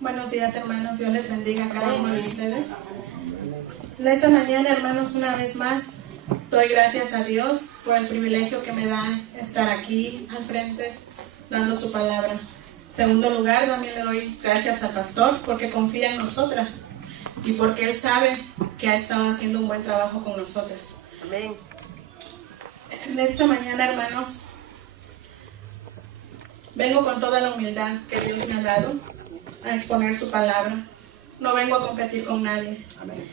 Buenos días, hermanos. Dios les bendiga a cada uno de ustedes. En esta mañana, hermanos, una vez más, doy gracias a Dios por el privilegio que me da estar aquí al frente, dando su palabra. En segundo lugar, también le doy gracias al pastor porque confía en nosotras y porque Él sabe que ha estado haciendo un buen trabajo con nosotras. Amén. En esta mañana, hermanos, vengo con toda la humildad que Dios me ha dado a exponer su palabra. No vengo a competir con nadie. Amén.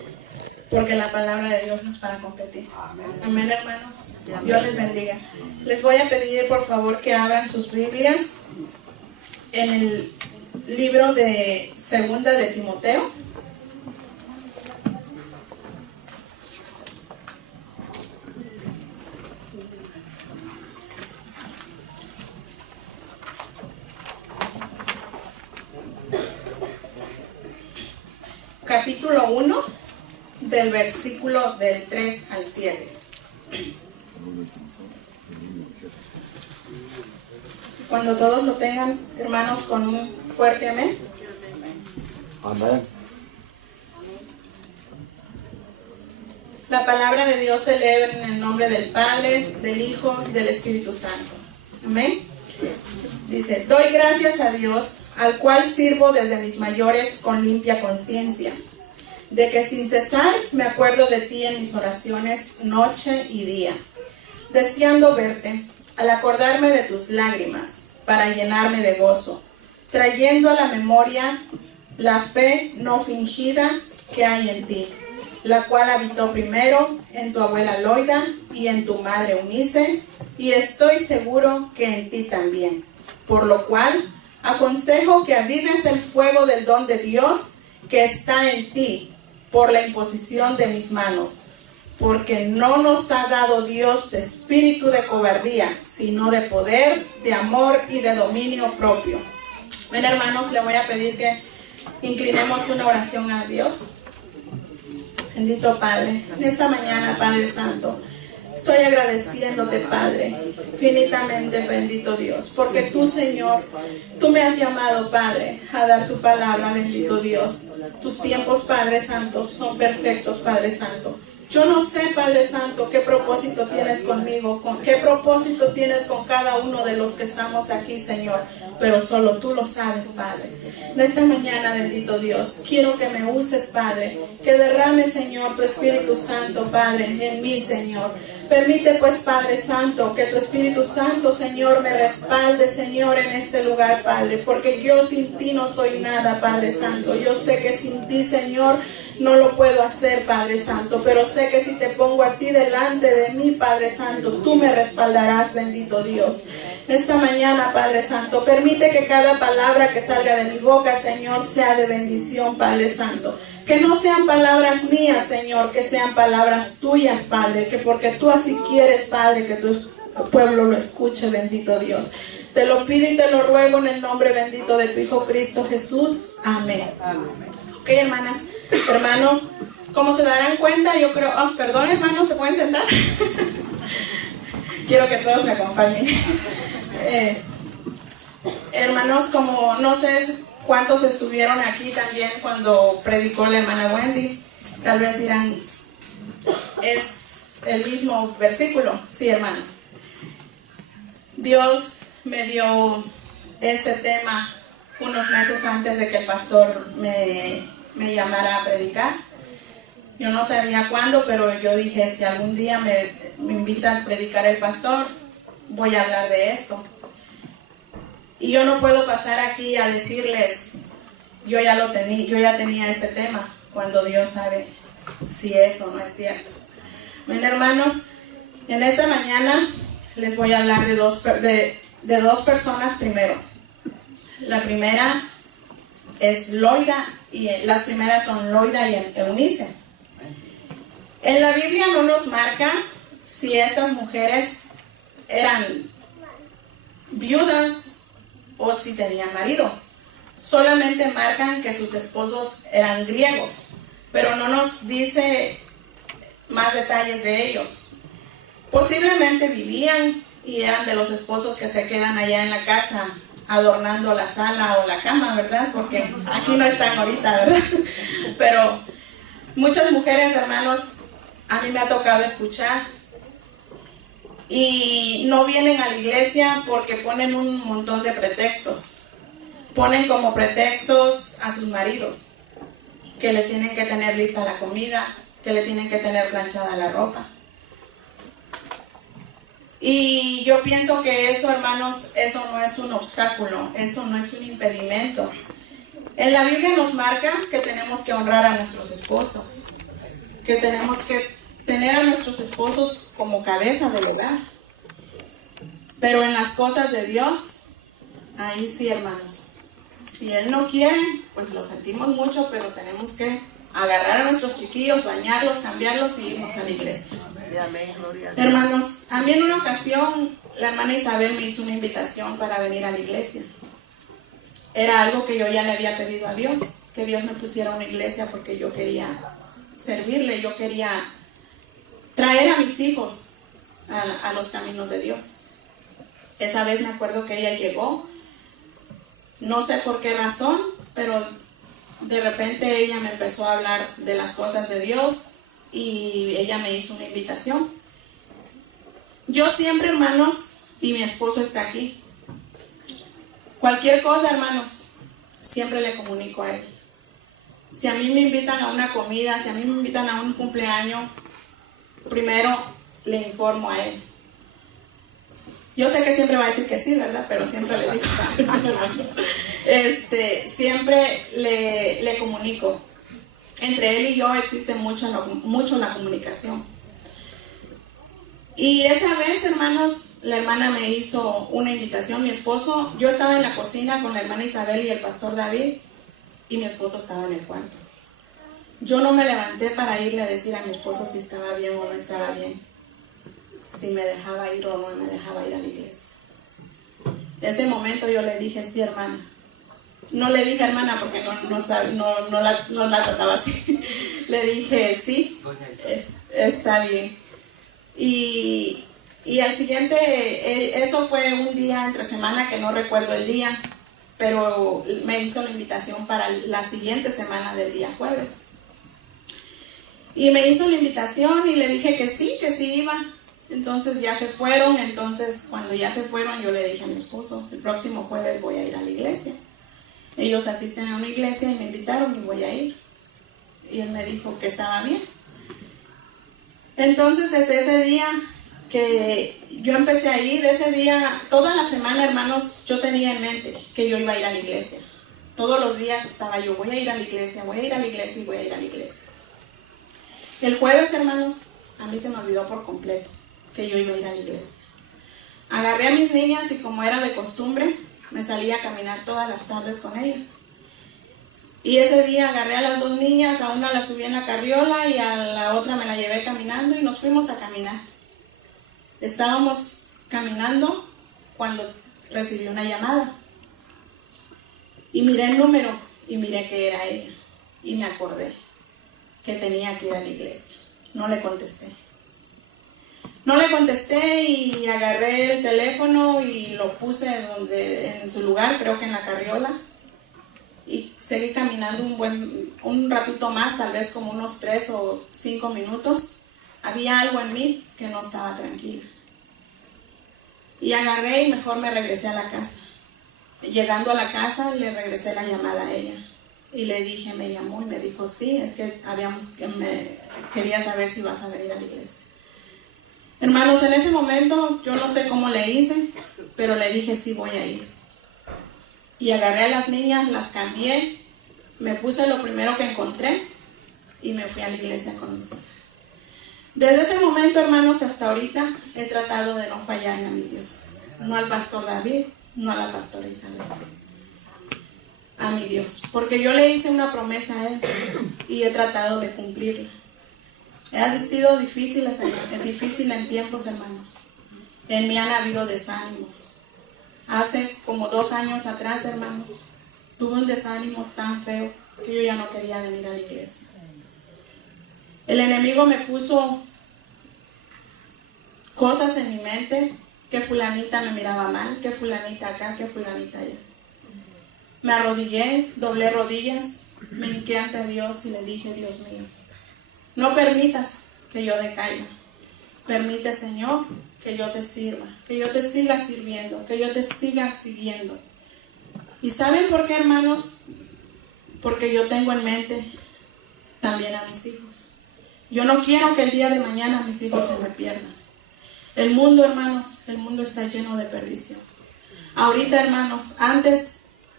Porque la palabra de Dios no es para competir. Amén. Amén, hermanos. Dios les bendiga. Les voy a pedir, por favor, que abran sus Biblias en el libro de Segunda de Timoteo. Capítulo 1, del versículo del 3 al 7. Cuando todos lo tengan, hermanos, con un fuerte amén. Amén. La palabra de Dios se lee en el nombre del Padre, del Hijo y del Espíritu Santo. Amén. Dice: doy gracias a Dios, al cual sirvo desde mis mayores con limpia conciencia, de que sin cesar me acuerdo de ti en mis oraciones noche y día, deseando verte, al acordarme de tus lágrimas, para llenarme de gozo, trayendo a la memoria la fe no fingida que hay en ti, la cual habitó primero en tu abuela Loida y en tu madre Eunice, y estoy seguro que en ti también. Por lo cual aconsejo que avives el fuego del don de Dios que está en ti por la imposición de mis manos, porque no nos ha dado Dios espíritu de cobardía, sino de poder, de amor y de dominio propio. Ven, hermanos, le voy a pedir que inclinemos una oración a Dios. Bendito Padre, en esta mañana, Padre Santo, estoy agradeciéndote, Padre, infinitamente, bendito Dios, porque tú, Señor, tú me has llamado, Padre, a dar tu palabra, bendito Dios. Tus tiempos, Padre Santo, son perfectos, Padre Santo. Yo no sé, Padre Santo, qué propósito tienes conmigo, qué propósito tienes con cada uno de los que estamos aquí, Señor, pero solo tú lo sabes, Padre. En esta mañana, bendito Dios, quiero que me uses, Padre, que derrame, Señor, tu Espíritu Santo, Padre, en mí, Señor. Permite, pues, Padre Santo, que tu Espíritu Santo, Señor, me respalde, Señor, en este lugar, Padre, porque yo sin ti no soy nada, Padre Santo. Yo sé que sin ti, Señor, no lo puedo hacer, Padre Santo, pero sé que si te pongo a ti delante de mí, Padre Santo, tú me respaldarás, bendito Dios. Esta mañana, Padre Santo, permite que cada palabra que salga de mi boca, Señor, sea de bendición, Padre Santo. Que no sean palabras mías, Señor, que sean palabras tuyas, Padre, que porque tú así quieres, Padre, que tu pueblo lo escuche, bendito Dios. Te lo pido y te lo ruego en el nombre bendito de tu Hijo Cristo Jesús. Amén. Ok, hermanas, hermanos, como se darán cuenta, yo creo, perdón, hermanos, ¿se pueden sentar? Quiero que todos me acompañen. Hermanos, como no sé cuántos estuvieron aquí también cuando predicó la hermana Wendy, tal vez dirán, es el mismo versículo. Sí, hermanos. Dios me dio este tema unos meses antes de que el pastor me llamara a predicar. Yo no sabía cuándo, pero yo dije, si algún día me invita a predicar el pastor, voy a hablar de esto. Y yo no puedo pasar aquí a decirles, yo ya tenía este tema, cuando Dios sabe si eso no es cierto. Bien, hermanos, en esta mañana les voy a hablar de dos personas primero. La primera es Loida, y las primeras son Loida y Eunice. En la Biblia no nos marca si estas mujeres eran viudas o si tenían marido. Solamente marcan que sus esposos eran griegos, pero no nos dice más detalles de ellos. Posiblemente vivían y eran de los esposos que se quedan allá en la casa adornando la sala o la cama, ¿verdad? Porque aquí no están ahorita, ¿verdad? Pero muchas mujeres, hermanos, a mí me ha tocado escuchar y no vienen a la iglesia porque ponen un montón de pretextos. Ponen como pretextos a sus maridos, que les tienen que tener lista la comida, que le tienen que tener planchada la ropa. Y yo pienso que eso, hermanos, eso no es un obstáculo, eso no es un impedimento. En la Biblia nos marca que tenemos que honrar a nuestros esposos, que tenemos que tener a nuestros esposos como cabeza del hogar. Pero en las cosas de Dios, ahí sí, hermanos, si Él no quiere, pues lo sentimos mucho, pero tenemos que agarrar a nuestros chiquillos, bañarlos, cambiarlos y irnos a la iglesia. Hermanos, a mí en una ocasión la hermana Isabel me hizo una invitación para venir a la iglesia. Era algo que yo ya le había pedido a Dios, que Dios me pusiera una iglesia porque yo quería servirle, yo quería traer a mis hijos a los caminos de Dios. Esa vez me acuerdo que ella llegó, no sé por qué razón, pero de repente ella me empezó a hablar de las cosas de Dios y ella me hizo una invitación. Yo siempre, hermanos, y mi esposo está aquí, cualquier cosa, hermanos, siempre le comunico a él. Si a mí me invitan a una comida, si a mí me invitan a un cumpleaños, primero le informo a él. Yo sé que siempre va a decir que sí, ¿verdad? Pero siempre le digo, siempre le comunico. Entre él y yo existe mucho la comunicación. Y esa vez, hermanos, la hermana me hizo una invitación, mi esposo, yo estaba en la cocina con la hermana Isabel y el pastor David, y mi esposo estaba en el cuarto. Yo no me levanté para irle a decir a mi esposo si estaba bien o no estaba bien, si me dejaba ir o no me dejaba ir a la iglesia. Ese momento yo le dije, sí, hermana. No le dije hermana porque no la trataba así. Le dije, sí, está bien. Y al siguiente, eso fue un día entre semana que no recuerdo el día, pero me hizo la invitación para la siguiente semana del día jueves. Y me hizo la invitación y le dije que sí iba. Entonces ya se fueron, entonces cuando ya se fueron yo le dije a mi esposo, el próximo jueves voy a ir a la iglesia. Ellos asisten a una iglesia y me invitaron y voy a ir. Y él me dijo que estaba bien. Entonces desde ese día que yo empecé a ir, ese día, toda la semana, hermanos, yo tenía en mente que yo iba a ir a la iglesia. Todos los días estaba yo, voy a ir a la iglesia, voy a ir a la iglesia y voy a ir a la iglesia. El jueves, hermanos, a mí se me olvidó por completo que yo iba a ir a la iglesia. Agarré a mis niñas y como era de costumbre, me salí a caminar todas las tardes con ellas. Y ese día agarré a las dos niñas, a una la subí en la carriola y a la otra me la llevé caminando y nos fuimos a caminar. Estábamos caminando cuando recibí una llamada. Y miré el número y miré que era ella. Y me acordé que tenía que ir a la iglesia. No le contesté. No le contesté y agarré el teléfono y lo puse en su lugar, creo que en la carriola. Y seguí caminando un ratito más, tal vez como unos 3 o 5 minutos. Había algo en mí que no estaba tranquila. Y agarré y mejor me regresé a la casa. Llegando a la casa le regresé la llamada a ella. Y le dije, me llamó y me dijo, sí, es que quería saber si vas a venir a la iglesia. Hermanos, en ese momento yo no sé cómo le hice, pero le dije, sí, voy a ir. Y agarré a las niñas, las cambié, me puse lo primero que encontré y me fui a la iglesia con mis hijas. Desde ese momento, hermanos, hasta ahorita he tratado de no fallarle a mi Dios. No al pastor David, no a la pastora Isabel. A mi Dios. Porque yo le hice una promesa a él y he tratado de cumplirla. Ha sido difícil en tiempos, hermanos. En mí han habido desánimos. Hace como 2 años atrás, hermanos, tuve un desánimo tan feo que yo ya no quería venir a la iglesia. El enemigo me puso cosas en mi mente que fulanita me miraba mal, que fulanita acá, que fulanita allá. Me arrodillé, doblé rodillas, me hinqué ante Dios y le dije: Dios mío, no permitas que yo decaiga. Permite, Señor, que yo te sirva, que yo te siga sirviendo, que yo te siga siguiendo. ¿Y saben por qué, hermanos? Porque yo tengo en mente también a mis hijos. Yo no quiero que el día de mañana mis hijos se me pierdan. El mundo, hermanos, el mundo está lleno de perdición. Ahorita, hermanos, antes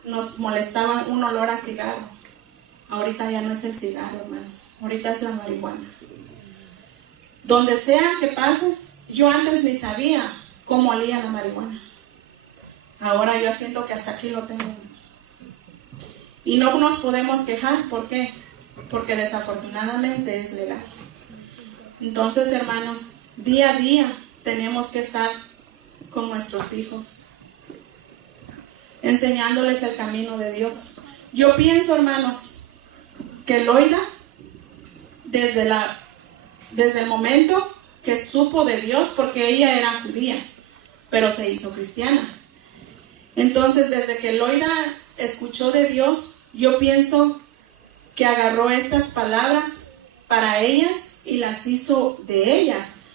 nos molestaba un olor a cigarro. Ahorita ya no es el cigarro, hermanos. Ahorita es la marihuana. Donde sea que pases, yo antes ni sabía cómo olía la marihuana. Ahora yo siento que hasta aquí lo tengo. Y no nos podemos quejar. ¿Por qué? Porque desafortunadamente es legal. Entonces, hermanos, día a día tenemos que estar con nuestros hijos, enseñándoles el camino de Dios. Yo pienso, hermanos, que Loida, desde el momento que supo de Dios, porque ella era judía, pero se hizo cristiana. Entonces, desde que Loida escuchó de Dios, yo pienso que agarró estas palabras para ellas y las hizo de ellas.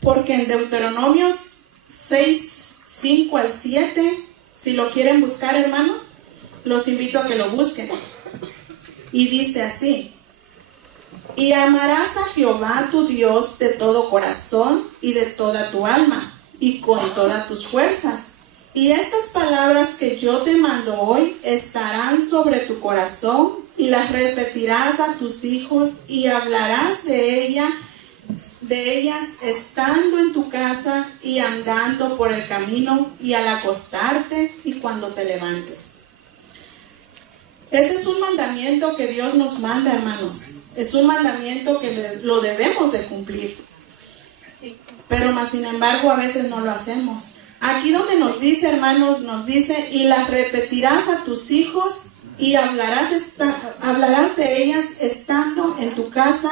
Porque en Deuteronomios 6, 5 al 7, si lo quieren buscar, hermanos, los invito a que lo busquen. Y dice así: y amarás a Jehová tu Dios de todo corazón y de toda tu alma y con todas tus fuerzas. Y estas palabras que yo te mando hoy estarán sobre tu corazón, y las repetirás a tus hijos, y hablarás de ellas estando en tu casa y andando por el camino y al acostarte y cuando te levantes. Este es un mandamiento que Dios nos manda, hermanos. Es un mandamiento que lo debemos de cumplir. Pero más sin embargo a veces no lo hacemos. Aquí donde nos dice, hermanos, nos dice: y las repetirás a tus hijos y hablarás de ellas estando en tu casa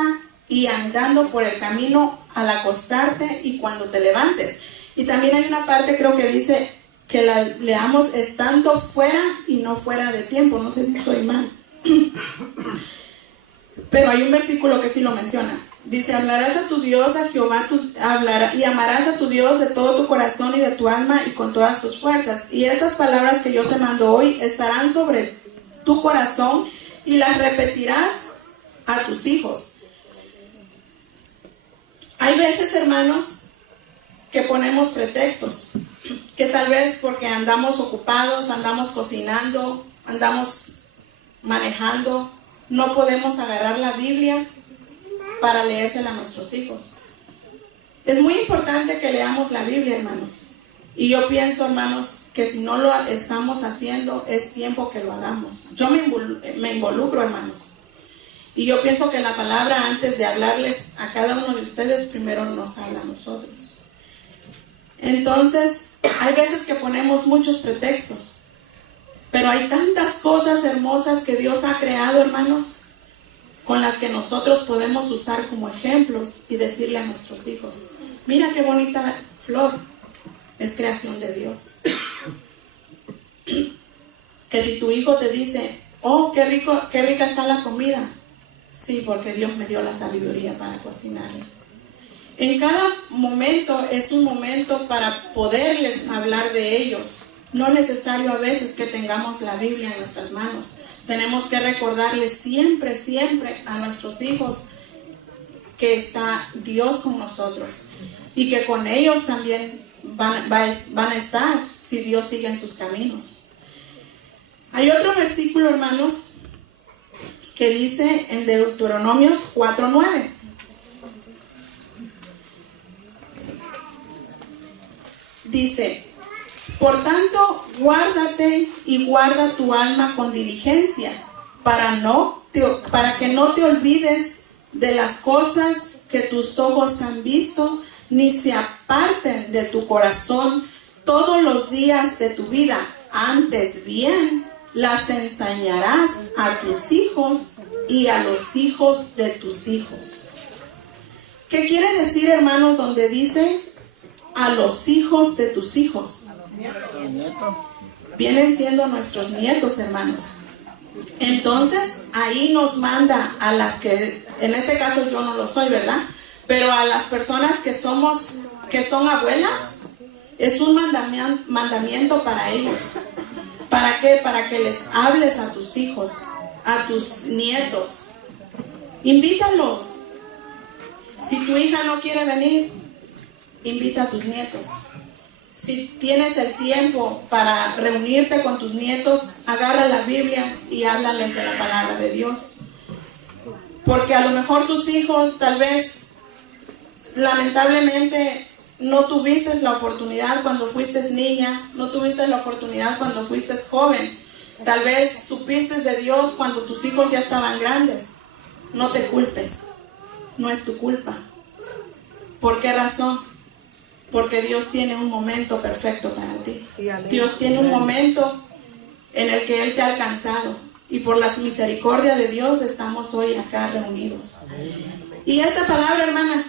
y andando por el camino al acostarte y cuando te levantes. Y también hay una parte, creo que dice que la leamos estando fuera y no fuera de tiempo. No sé si estoy mal. Pero hay un versículo que sí lo menciona. Dice: hablarás a tu Dios, a Jehová, y amarás a tu Dios de todo tu corazón y de tu alma y con todas tus fuerzas. Y estas palabras que yo te mando hoy estarán sobre tu corazón y las repetirás a tus hijos. Hay veces, hermanos, que ponemos pretextos, que tal vez porque andamos ocupados, andamos cocinando, andamos manejando, no podemos agarrar la Biblia para leérsela a nuestros hijos. Es muy importante que leamos la Biblia, hermanos. Y yo pienso, hermanos, que si no lo estamos haciendo, es tiempo que lo hagamos. Yo me involucro, hermanos. Y yo pienso que la palabra, antes de hablarles a cada uno de ustedes, primero nos habla a nosotros. Entonces, hay veces que ponemos muchos pretextos, pero hay tantas cosas hermosas que Dios ha creado, hermanos, con las que nosotros podemos usar como ejemplos y decirle a nuestros hijos: mira qué bonita flor, es creación de Dios. Que si tu hijo te dice: oh, qué rica está la comida, sí, porque Dios me dio la sabiduría para cocinarla. En cada momento es un momento para poderles hablar de ellos. No es necesario a veces que tengamos la Biblia en nuestras manos. Tenemos que recordarles siempre, siempre a nuestros hijos que está Dios con nosotros y que con ellos también van a estar si Dios sigue en sus caminos. Hay otro versículo, hermanos, que dice en Deuteronomios 4:9. Dice: por tanto, guárdate y guarda tu alma con diligencia, para que no te olvides de las cosas que tus ojos han visto, ni se aparten de tu corazón todos los días de tu vida. Antes bien, las enseñarás a tus hijos y a los hijos de tus hijos. ¿Qué quiere decir, hermanos, donde dice a los hijos de tus hijos. Vienen siendo nuestros nietos, hermanos. Entonces, ahí nos manda a las que, en este caso yo no lo soy, ¿verdad? Pero a las personas que son abuelas, es un mandamiento para ellos. ¿Para qué? Para que les hables a tus hijos, a tus nietos. Invítalos. Si tu hija no quiere venir, invita a tus nietos. Si tienes el tiempo para reunirte con tus nietos, agarra la Biblia y háblales de la palabra de Dios. Porque a lo mejor tus hijos, tal vez, lamentablemente, no tuviste la oportunidad cuando fuiste niña, no tuviste la oportunidad cuando fuiste joven. Tal vez supiste de Dios cuando tus hijos ya estaban grandes. No te culpes, no es tu culpa. ¿Por qué razón? Porque Dios tiene un momento perfecto para ti. Dios tiene un momento en el que Él te ha alcanzado. Y por la misericordia de Dios estamos hoy acá reunidos. Y esta palabra, hermanas,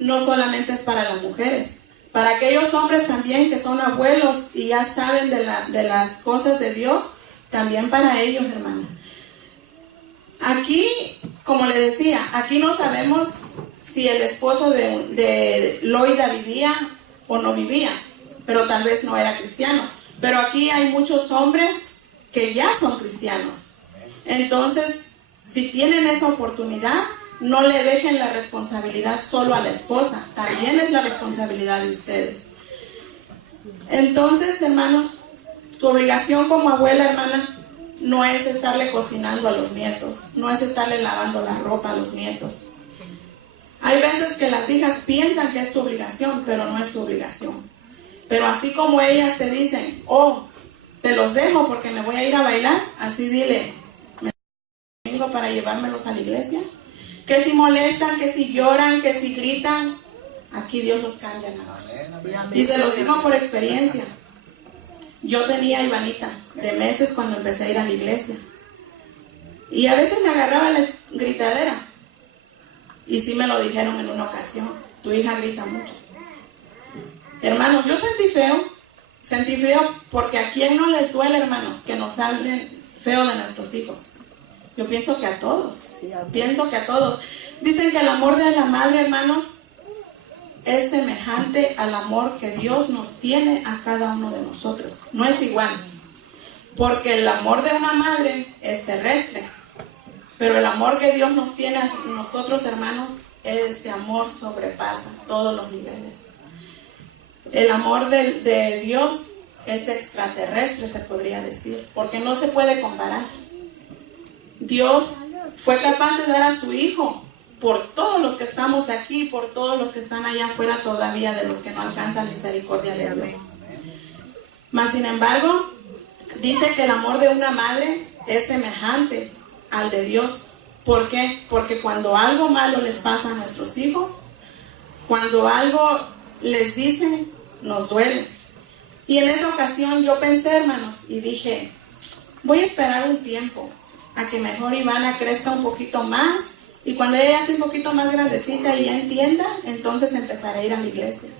no solamente es para las mujeres. Para aquellos hombres también que son abuelos y ya saben de las cosas de Dios, también para ellos, hermana. Aquí, como le decía, aquí no sabemos si el esposo de Loida vivía o no vivía, pero tal vez no era cristiano. Pero aquí hay muchos hombres que ya son cristianos. Entonces, si tienen esa oportunidad, no le dejen la responsabilidad solo a la esposa, también es la responsabilidad de ustedes. Entonces, hermanos, tu obligación como abuela, hermana, no es estarle cocinando a los nietos, no es estarle lavando la ropa a los nietos. Hay veces que las hijas piensan que es tu obligación, pero no es tu obligación. Pero así como ellas te dicen, oh, te los dejo porque me voy a ir a bailar, así dile, me vengo para llevármelos a la iglesia. Que si molestan, que si lloran, que si gritan, aquí Dios los cambia, hermanos. Y se los digo por experiencia. Yo tenía a Ivanita de meses cuando empecé a ir a la iglesia. Y a veces me agarraba la gritadera. Y sí me lo dijeron en una ocasión. Tu hija grita mucho. Hermanos, yo sentí feo porque a quién no les duele, hermanos, que nos hablen feo de nuestros hijos. Yo pienso que a todos. Dicen que el amor de la madre, hermanos, es semejante al amor que Dios nos tiene a cada uno de nosotros. No es igual. Porque el amor de una madre es terrestre. Pero el amor que Dios nos tiene a nosotros, hermanos, ese amor sobrepasa todos los niveles. El amor de Dios es extraterrestre, se podría decir, porque no se puede comparar. Dios fue capaz de dar a su Hijo por todos los que estamos aquí, por todos los que están allá afuera todavía, de los que no alcanzan misericordia de Dios. Mas sin embargo, dice que el amor de una madre es semejante al de Dios. ¿Por qué? Porque cuando algo malo les pasa a nuestros hijos, cuando algo les dicen, nos duele. Y en esa ocasión yo pensé, hermanos, y dije, voy a esperar un tiempo a que mejor Ivana crezca un poquito más, y cuando ella esté un poquito más grandecita y ya entienda, entonces empezaré a ir a la iglesia.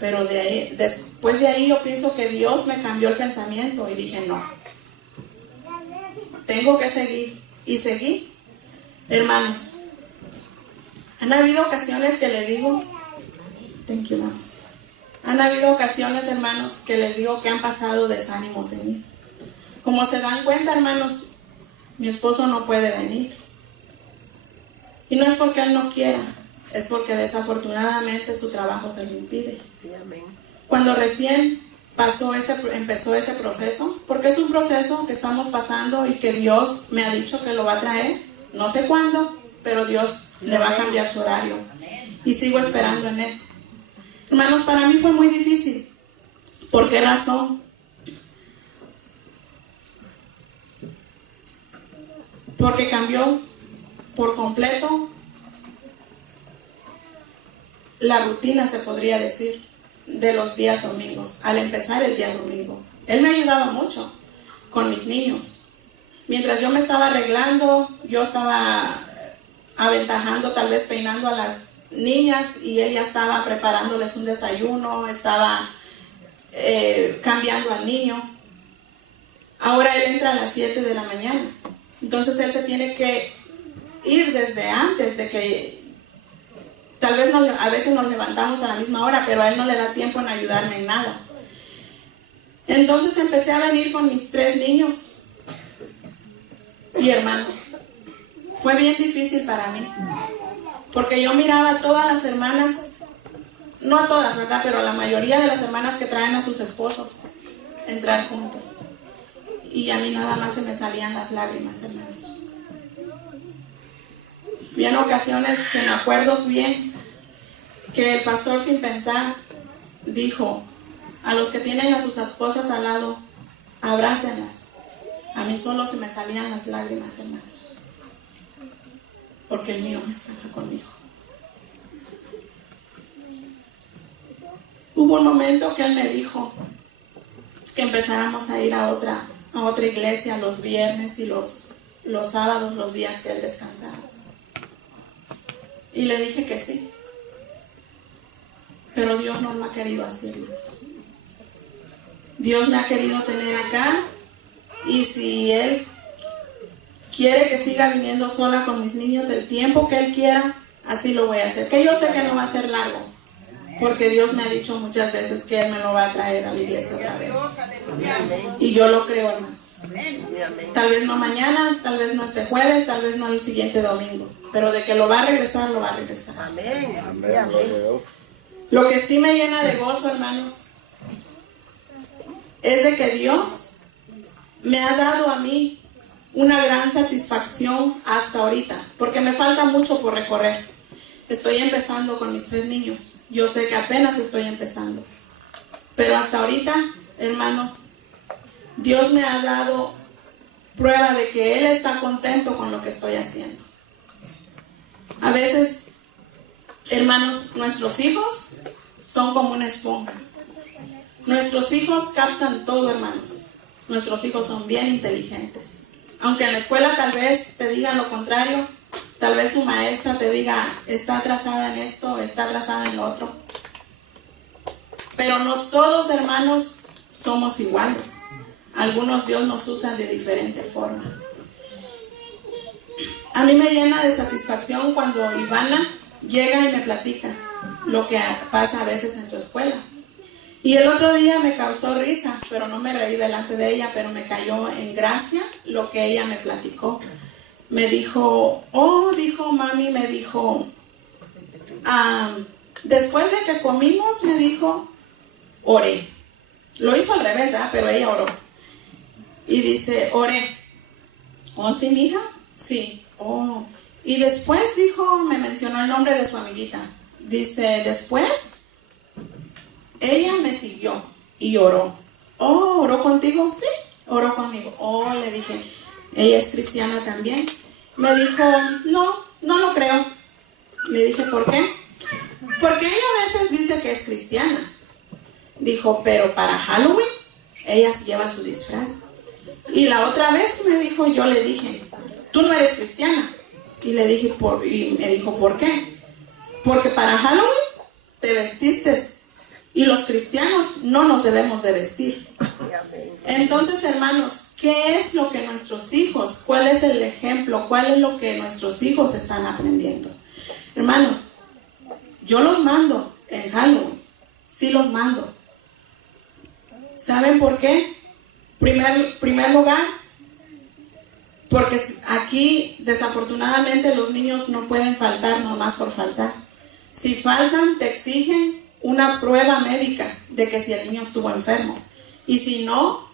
Pero después de ahí yo pienso que Dios me cambió el pensamiento y dije, no, tengo que seguir. Y seguí. Hermanos, han habido ocasiones que le digo, thank you, ma'am. Han habido ocasiones, hermanos, que les digo que han pasado desánimos en mí. Como se dan cuenta, hermanos, mi esposo no puede venir. Y no es porque él no quiera, es porque desafortunadamente su trabajo se lo impide. Sí, amén. Cuando recién empezó ese proceso, porque es un proceso que estamos pasando y que Dios me ha dicho que lo va a traer, no sé cuándo, pero Dios le va a cambiar su horario. Y sigo esperando en él. Hermanos, para mí fue muy difícil. ¿Por qué razón? Porque cambió por completo la rutina, se podría decir, de los días domingos, al empezar el día domingo. Él me ayudaba mucho con mis niños. Mientras yo me estaba arreglando, yo estaba aventajando, tal vez peinando a las niñas y él ya estaba preparándoles un desayuno, estaba cambiando al niño. Ahora él entra a las 7 de la mañana. Entonces él se tiene que ir desde antes de que, tal vez a veces nos levantamos a la misma hora, pero a él no le da tiempo en ayudarme en nada. Entonces empecé a venir con mis 3 niños. Y hermanos, fue bien difícil para mí, porque yo miraba a todas las hermanas, no a todas, ¿verdad? Pero a la mayoría de las hermanas que traen a sus esposos entrar juntos. Y a mí nada más se me salían las lágrimas, hermanos. Y en ocasiones que me acuerdo bien que el pastor, sin pensar, dijo: a los que tienen a sus esposas al lado, abrácenlas. A mí solo se me salían las lágrimas, hermanos, porque el mío estaba conmigo. Hubo un momento que él me dijo que empezáramos a ir a otra iglesia los viernes y los sábados, los días que él descansaba. Y le dije que sí. Pero Dios no lo ha querido así, hermanos. Dios me ha querido tener acá, y si Él quiere que siga viniendo sola con mis niños el tiempo que Él quiera, así lo voy a hacer. Que yo sé que no va a ser largo, porque Dios me ha dicho muchas veces que Él me lo va a traer a la iglesia otra vez. Y yo lo creo, hermanos. Tal vez no mañana, tal vez no este jueves, tal vez no el siguiente domingo, pero de que lo va a regresar, lo va a regresar. Lo que sí me llena de gozo, hermanos, es de que Dios me ha dado a mí una gran satisfacción hasta ahorita, porque me falta mucho por recorrer. Estoy empezando con mis 3 niños. Yo sé que apenas estoy empezando, pero hasta ahorita, hermanos, Dios me ha dado prueba de que Él está contento con lo que estoy haciendo. A veces, hermanos, nuestros hijos son como una esponja. Nuestros hijos captan todo, hermanos. Nuestros hijos son bien inteligentes. Aunque en la escuela tal vez te digan lo contrario, tal vez su maestra te diga: está atrasada en esto, está atrasada en lo otro. Pero no todos, hermanos, somos iguales. Algunos Dios nos usa de diferente forma. A mí me llena de satisfacción cuando Ivana llega y me platica lo que pasa a veces en su escuela. Y el otro día me causó risa, pero no me reí delante de ella, pero me cayó en gracia lo que ella me platicó. Me dijo, dijo mami, me dijo, después de que comimos, me dijo, oré. Lo hizo al revés, ¿eh? Pero ella oró. Y dice, oré. ¿Oh, sí, mija? Sí. Oh. Y después dijo, me mencionó el nombre de su amiguita. Dice, después ella me siguió y oró. Oh, ¿oró contigo? Sí, oró conmigo. Oh, le dije, ¿ella es cristiana también? Me dijo, no lo creo. Le dije, ¿por qué? Porque ella a veces dice que es cristiana. Dijo, pero para Halloween ella lleva su disfraz. Y la otra vez me dijo, yo le dije, tú no eres cristiana. Y le dije, y me dijo, ¿por qué? Porque para Halloween te vestiste y los cristianos no nos debemos de vestir. Entonces, hermanos, ¿qué es lo que nuestros hijos, cuál es el ejemplo, cuál es lo que nuestros hijos están aprendiendo? Hermanos, yo los mando en Halloween, sí los mando. ¿Saben por qué? Primer lugar, porque aquí desafortunadamente los niños no pueden faltar nomás por faltar. Si faltan, te exigen una prueba médica de que si el niño estuvo enfermo. Y si no,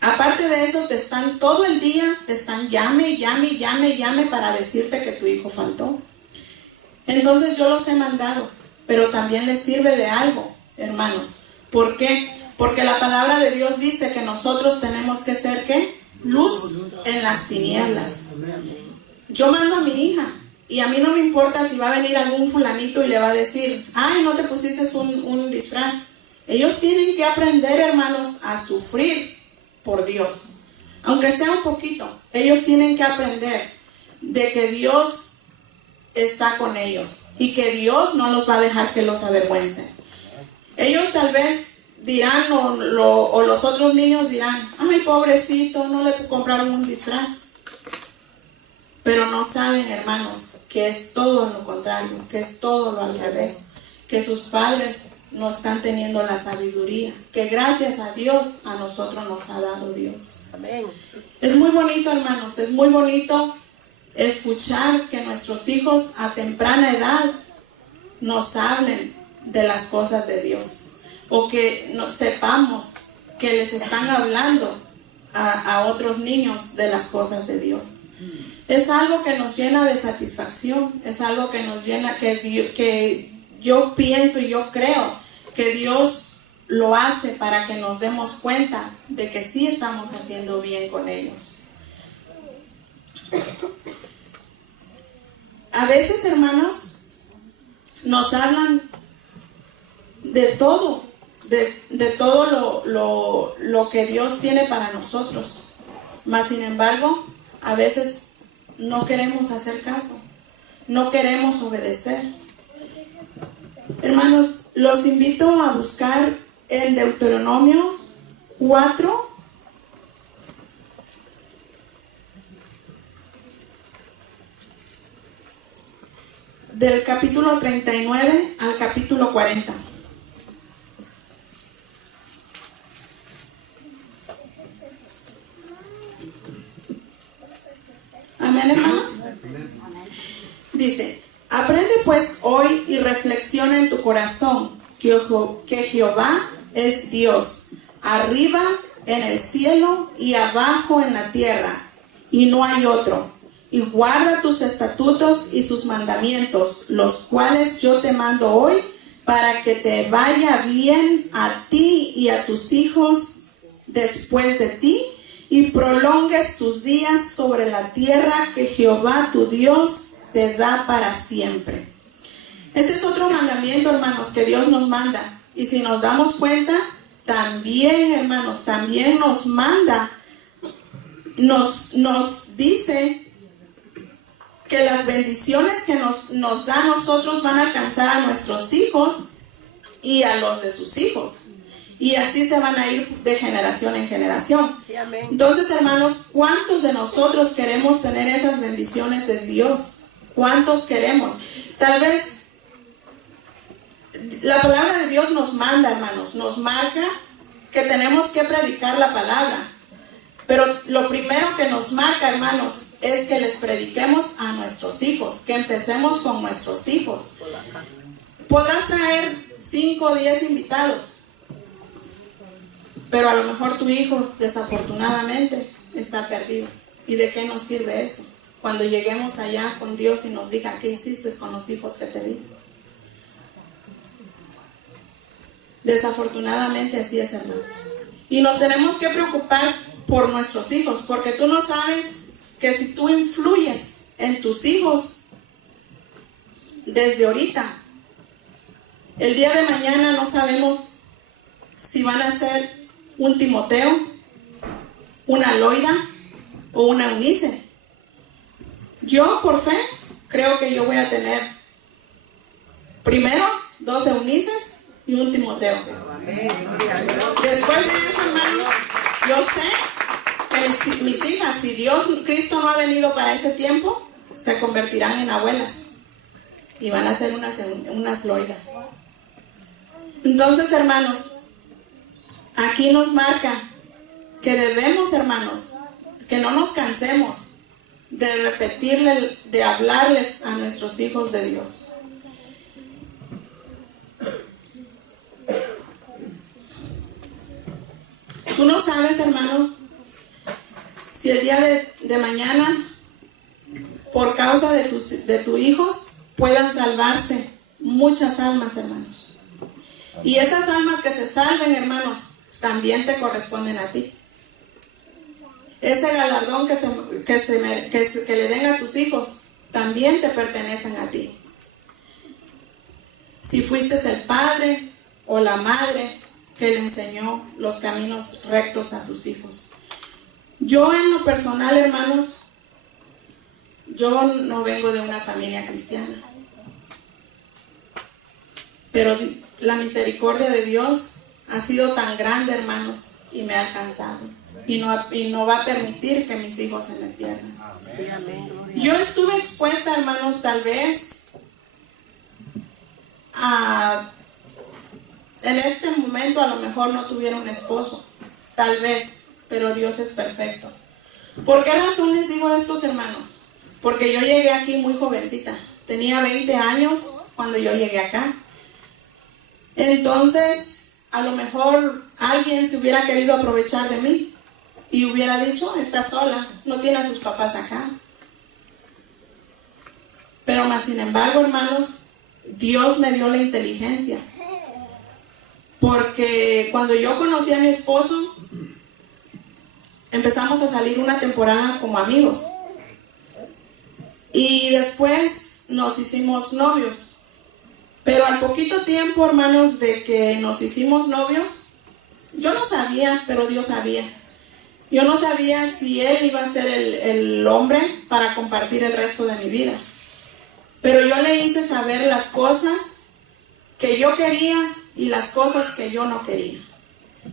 aparte de eso, te están todo el día, te están llame para decirte que tu hijo faltó. Entonces yo los he mandado, pero también les sirve de algo, hermanos. ¿Por qué? Porque la palabra de Dios dice que nosotros tenemos que ser, ¿qué? Luz en las tinieblas. Yo mando a mi hija y a mí no me importa si va a venir algún fulanito y le va a decir, ay, no te pusiste un disfraz. Ellos tienen que aprender, hermanos, a sufrir por Dios. Aunque sea un poquito, ellos tienen que aprender de que Dios está con ellos y que Dios no los va a dejar que los avergüencen. Ellos tal vez dirán o los otros niños dirán, ay, pobrecito, no le compraron un disfraz. Pero no saben, hermanos, que es todo lo contrario, que es todo lo al revés, que sus padres no están teniendo la sabiduría, que gracias a Dios a nosotros nos ha dado Dios. Amén. Es muy bonito, hermanos, es muy bonito escuchar que nuestros hijos a temprana edad nos hablen de las cosas de Dios, o que sepamos que les están hablando a otros niños de las cosas de Dios. Es algo que nos llena de satisfacción, es algo que nos llena, que yo pienso y yo creo que Dios lo hace para que nos demos cuenta de que sí estamos haciendo bien con ellos. A veces, hermanos, nos hablan de todo, de todo lo que Dios tiene para nosotros. Mas, sin embargo, a veces no queremos hacer caso, no queremos obedecer. Hermanos, los invito a buscar en Deuteronomio 4, del capítulo 39 al capítulo 40. Amén, hermanos. Dice, aprende pues hoy y reflexiona en tu corazón que Jehová es Dios, arriba en el cielo y abajo en la tierra, y no hay otro. Y guarda tus estatutos y sus mandamientos, los cuales yo te mando hoy, para que te vaya bien a ti y a tus hijos después de ti, y prolongues tus días sobre la tierra que Jehová tu Dios te da para siempre. Este es otro mandamiento, hermanos, que Dios nos manda. Y si nos damos cuenta, también, hermanos, también nos manda, nos dice que las bendiciones que nos da a nosotros van a alcanzar a nuestros hijos y a los de sus hijos. Y así se van a ir de generación en generación. Sí, amén. Entonces, hermanos, ¿cuántos de nosotros queremos tener esas bendiciones de Dios? ¿Cuántos queremos? Tal vez la palabra de Dios nos manda, hermanos, nos marca que tenemos que predicar la palabra. Pero lo primero que nos marca, hermanos, es que les prediquemos a nuestros hijos, que empecemos con nuestros hijos. Podrás traer 5 o 10 invitados, pero a lo mejor tu hijo, desafortunadamente, está perdido. ¿Y de qué nos sirve eso? Cuando lleguemos allá con Dios y nos diga, ¿qué hiciste con los hijos que te di? Desafortunadamente así es, hermanos. Y nos tenemos que preocupar por nuestros hijos, porque tú no sabes que si tú influyes en tus hijos desde ahorita, el día de mañana no sabemos si van a ser un Timoteo, una Loida o una Eunice. Yo, por fe, creo que yo voy a tener primero 2 Eunices y un Timoteo. Después de eso, hermanos, yo sé que mis hijas, si Cristo no ha venido para ese tiempo, se convertirán en abuelas y van a ser unas Loidas. Entonces, hermanos, aquí nos marca que debemos, hermanos, que no nos cansemos de repetirle, de hablarles a nuestros hijos de Dios. Tú no sabes, hermano, si el día de mañana, por causa de tus hijos, puedan salvarse muchas almas, hermanos. Y esas almas que se salven, hermanos, también te corresponden a ti. Ese galardón que le den a tus hijos, también te pertenecen a ti. Si fuiste el padre o la madre que le enseñó los caminos rectos a tus hijos. Yo en lo personal, hermanos, yo no vengo de una familia cristiana, pero la misericordia de Dios ha sido tan grande, hermanos, y me ha alcanzado. Y no va a permitir que mis hijos se me pierdan. Yo estuve expuesta, hermanos, tal vez en este momento a lo mejor no tuviera un esposo, tal vez, pero Dios es perfecto. ¿Por qué razón les digo estos, hermanos? Porque yo llegué aquí muy jovencita, tenía 20 años cuando yo llegué acá. Entonces, a lo mejor alguien se hubiera querido aprovechar de mí y hubiera dicho, está sola, no tiene a sus papás acá. Pero más sin embargo, hermanos, Dios me dio la inteligencia. Porque cuando yo conocí a mi esposo, empezamos a salir una temporada como amigos. Y después nos hicimos novios. Pero al poquito tiempo, hermanos, de que nos hicimos novios, yo no sabía, pero Dios sabía. Yo no sabía si Él iba a ser el hombre para compartir el resto de mi vida. Pero yo le hice saber las cosas que yo quería y las cosas que yo no quería.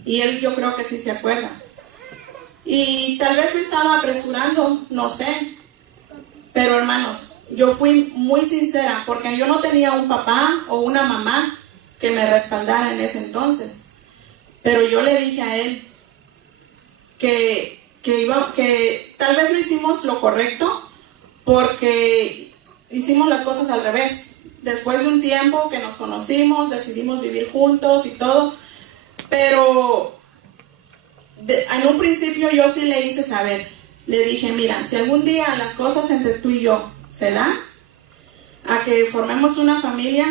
Y Él, yo creo que sí se acuerda. Y tal vez me estaba apresurando, no sé. Pero hermanos, yo fui muy sincera porque yo no tenía un papá o una mamá que me respaldara en ese entonces. Pero yo le dije a él que tal vez no hicimos lo correcto porque hicimos las cosas al revés. Después de un tiempo que nos conocimos, decidimos vivir juntos y todo. Pero en un principio yo sí le hice saber. Le dije, mira, si algún día las cosas entre tú y yo se dan, a que formemos una familia,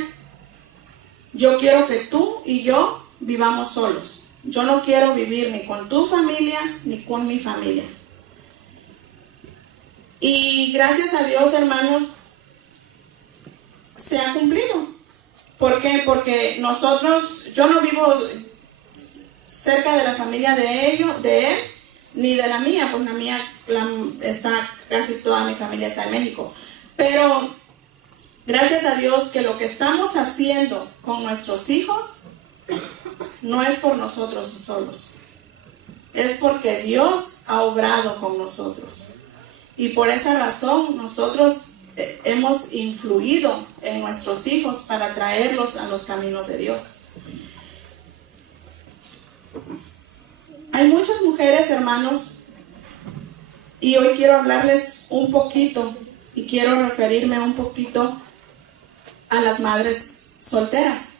yo quiero que tú y yo vivamos solos. Yo no quiero vivir ni con tu familia ni con mi familia. Y gracias a Dios, hermanos, se ha cumplido. ¿Por qué? Porque yo no vivo cerca de la familia de él, ni de la mía, pues la mía casi toda mi familia está en México. Pero gracias a Dios que lo que estamos haciendo con nuestros hijos no es por nosotros solos, es porque Dios ha obrado con nosotros. Y por esa razón nosotros hemos influido en nuestros hijos para traerlos a los caminos de Dios. Hay muchas mujeres, hermanos, y hoy quiero hablarles un poquito y quiero referirme un poquito a las madres solteras.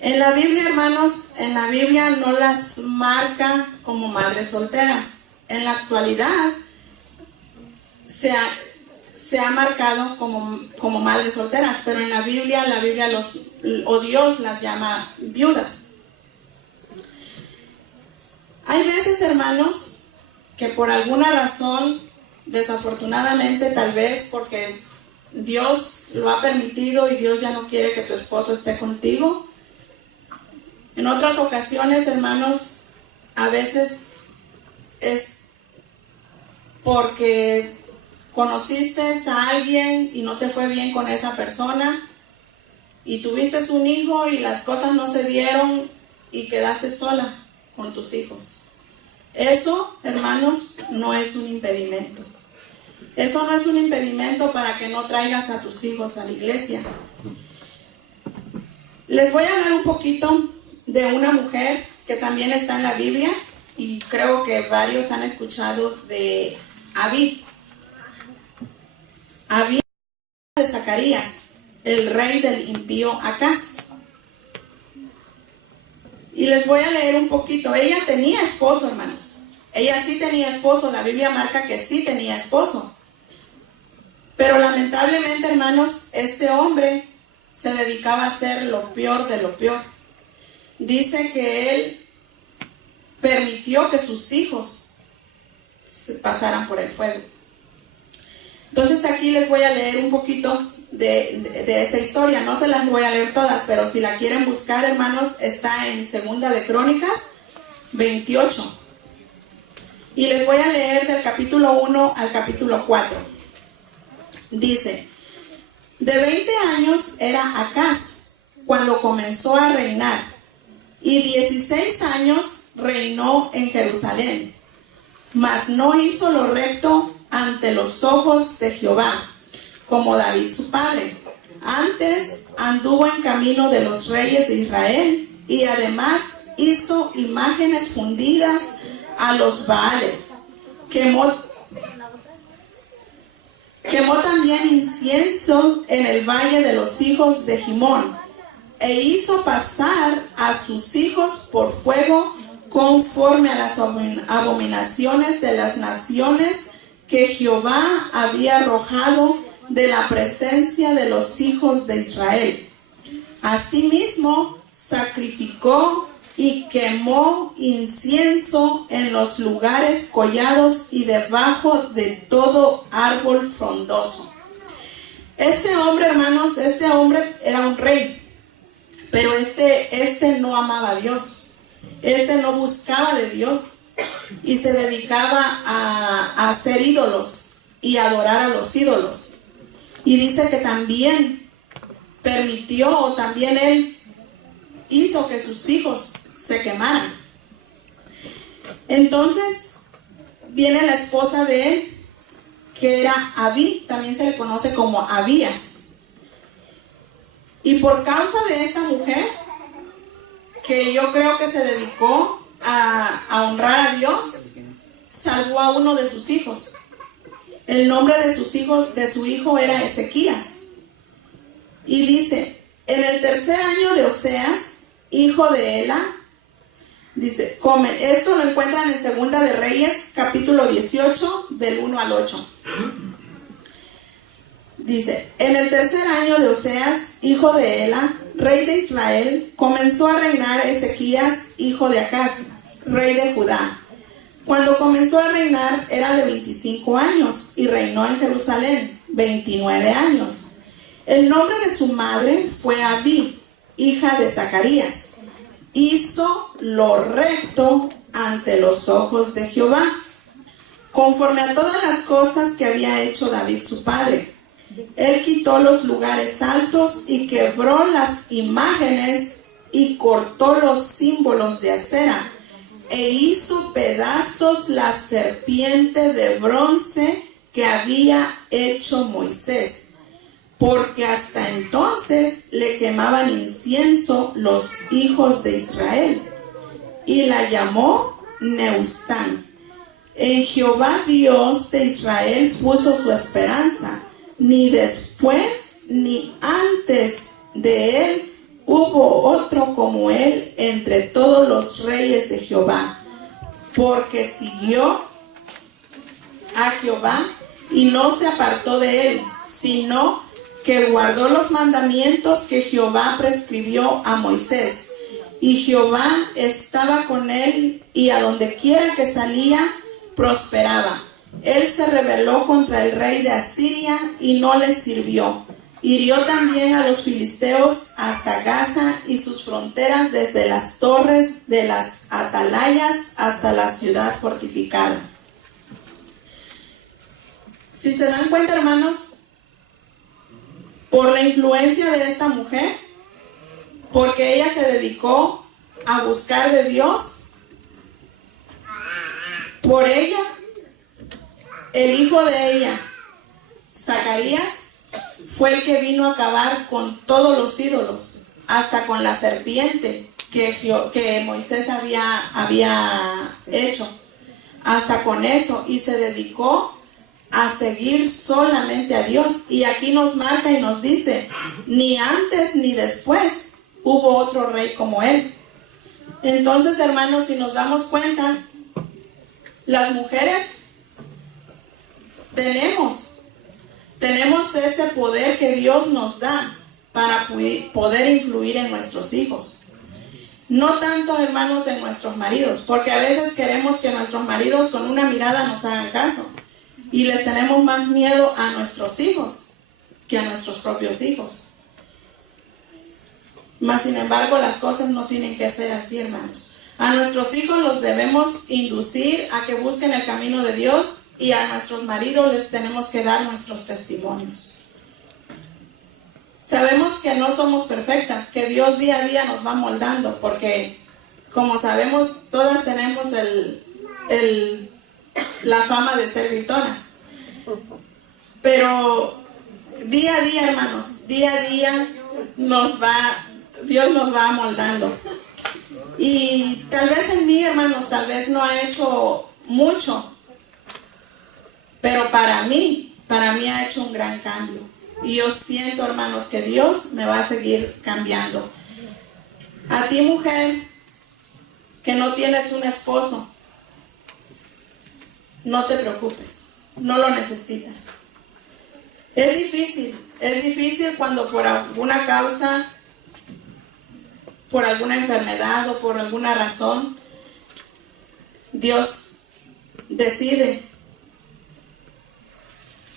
En la Biblia, hermanos, en la Biblia no las marca como madres solteras. En la actualidad se ha marcado como madres solteras, pero en la Biblia Dios las llama viudas. Hay veces, hermanos, que por alguna razón, desafortunadamente, tal vez porque Dios lo ha permitido y Dios ya no quiere que tu esposo esté contigo. En otras ocasiones, hermanos, a veces es porque conociste a alguien y no te fue bien con esa persona y tuviste un hijo y las cosas no se dieron y quedaste sola con tus hijos. Eso, hermanos, no es un impedimento. Eso no es un impedimento para que no traigas a tus hijos a la iglesia. Les voy a hablar un poquito de una mujer que también está en la Biblia y creo que varios han escuchado de Abí. Abí de Zacarías, el rey del impío Acaz. Y les voy a leer un poquito. Ella tenía esposo, hermanos. Ella sí tenía esposo. La Biblia marca que sí tenía esposo. Pero lamentablemente, hermanos, este hombre se dedicaba a hacer lo peor de lo peor. Dice que él permitió que sus hijos se pasaran por el fuego. Entonces aquí les voy a leer un poquito de esta historia. No se las voy a leer todas, pero si la quieren buscar, hermanos, está en Segunda de Crónicas 28. Y les voy a leer del capítulo 1 al capítulo 4. Dice, de 20 años era Acaz cuando comenzó a reinar, y 16 años reinó en Jerusalén, mas no hizo lo recto ante los ojos de Jehová, como David su padre. Antes anduvo en camino de los reyes de Israel, y además hizo imágenes fundidas a los Baales. Quemó también incienso en el valle de los hijos de Gimón, e hizo pasar a sus hijos por fuego conforme a las abominaciones de las naciones que Jehová había arrojado de la presencia de los hijos de Israel. Asimismo, sacrificó y quemó incienso en los lugares collados y debajo de todo árbol frondoso. Este hombre, hermanos, era un rey, pero este no amaba a Dios. Este no buscaba de Dios y se dedicaba a hacer ídolos y adorar a los ídolos. Y dice que también permitió, o también él hizo que sus hijos se quemaran. Entonces viene la esposa de él, que era Abí, también se le conoce como Abías. Y por causa de esta mujer, que yo creo que se dedicó a honrar a Dios, salvó a uno de sus hijos. El nombre de su hijo era Ezequías. Y dice, en el tercer año de Oseas, hijo de Ela, dice, esto lo encuentran en Segunda de Reyes, capítulo 18, del 1 al 8. Dice, en el tercer año de Oseas, hijo de Ela, rey de Israel, comenzó a reinar Ezequías, hijo de Acaz, rey de Judá. Cuando comenzó a reinar era de 25 años y reinó en Jerusalén 29 años. El nombre de su madre fue Abí, hija de Zacarías. Hizo lo recto ante los ojos de Jehová, conforme a todas las cosas que había hecho David su padre. Él quitó los lugares altos y quebró las imágenes y cortó los símbolos de acera, e hizo pedazos la serpiente de bronce que había hecho Moisés, porque hasta entonces le quemaban incienso los hijos de Israel, y la llamó Neustán. En Jehová Dios de Israel puso su esperanza, ni después ni antes de él hubo otro como él entre todos los reyes de Jehová, porque siguió a Jehová y no se apartó de él, sino que guardó los mandamientos que Jehová prescribió a Moisés. Y Jehová estaba con él, y a donde quiera que salía, prosperaba. Él se rebeló contra el rey de Asiria y no le sirvió. Hirió también a los filisteos hasta Gaza y sus fronteras, desde las torres de las atalayas hasta la ciudad fortificada. Si se dan cuenta, hermanos, por la influencia de esta mujer, porque ella se dedicó a buscar de Dios, por ella, el hijo de ella, Zacarías, fue el que vino a acabar con todos los ídolos, hasta con la serpiente que Moisés había hecho, hasta con eso, y se dedicó a seguir solamente a Dios. Y aquí nos marca y nos dice, ni antes ni después hubo otro rey como él. Entonces, hermanos, si nos damos cuenta, las mujeres tenemos ese poder que Dios nos da para poder influir en nuestros hijos. No tanto, hermanos, en nuestros maridos, porque a veces queremos que nuestros maridos con una mirada nos hagan caso, y les tenemos más miedo a nuestros hijos que a nuestros propios hijos. Mas, sin embargo, las cosas no tienen que ser así, hermanos. A nuestros hijos los debemos inducir a que busquen el camino de Dios y a nuestros maridos les tenemos que dar nuestros testimonios. Sabemos que no somos perfectas, que Dios día a día nos va moldando, porque como sabemos, todas tenemos la fama de ser gritonas. Pero día a día, hermanos, día a día Dios nos va moldando. Y tal vez en mí, hermanos, tal vez no ha hecho mucho, pero para mí ha hecho un gran cambio. Y yo siento, hermanos, que Dios me va a seguir cambiando. A ti, mujer, que no tienes un esposo, no te preocupes, no lo necesitas. Es difícil cuando por alguna causa, por alguna enfermedad o por alguna razón, Dios decide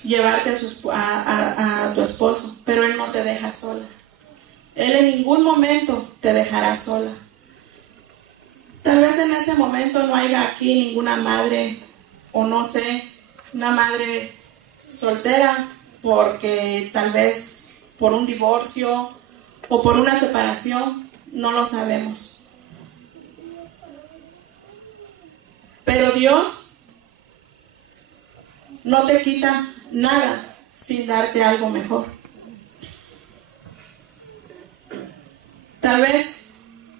llevarte a tu esposo, pero Él no te deja sola. Él en ningún momento te dejará sola. Tal vez en ese momento no haya aquí ninguna madre, o no sé, una madre soltera, porque tal vez por un divorcio o por una separación, no lo sabemos. Pero Dios no te quita nada sin darte algo mejor. Tal vez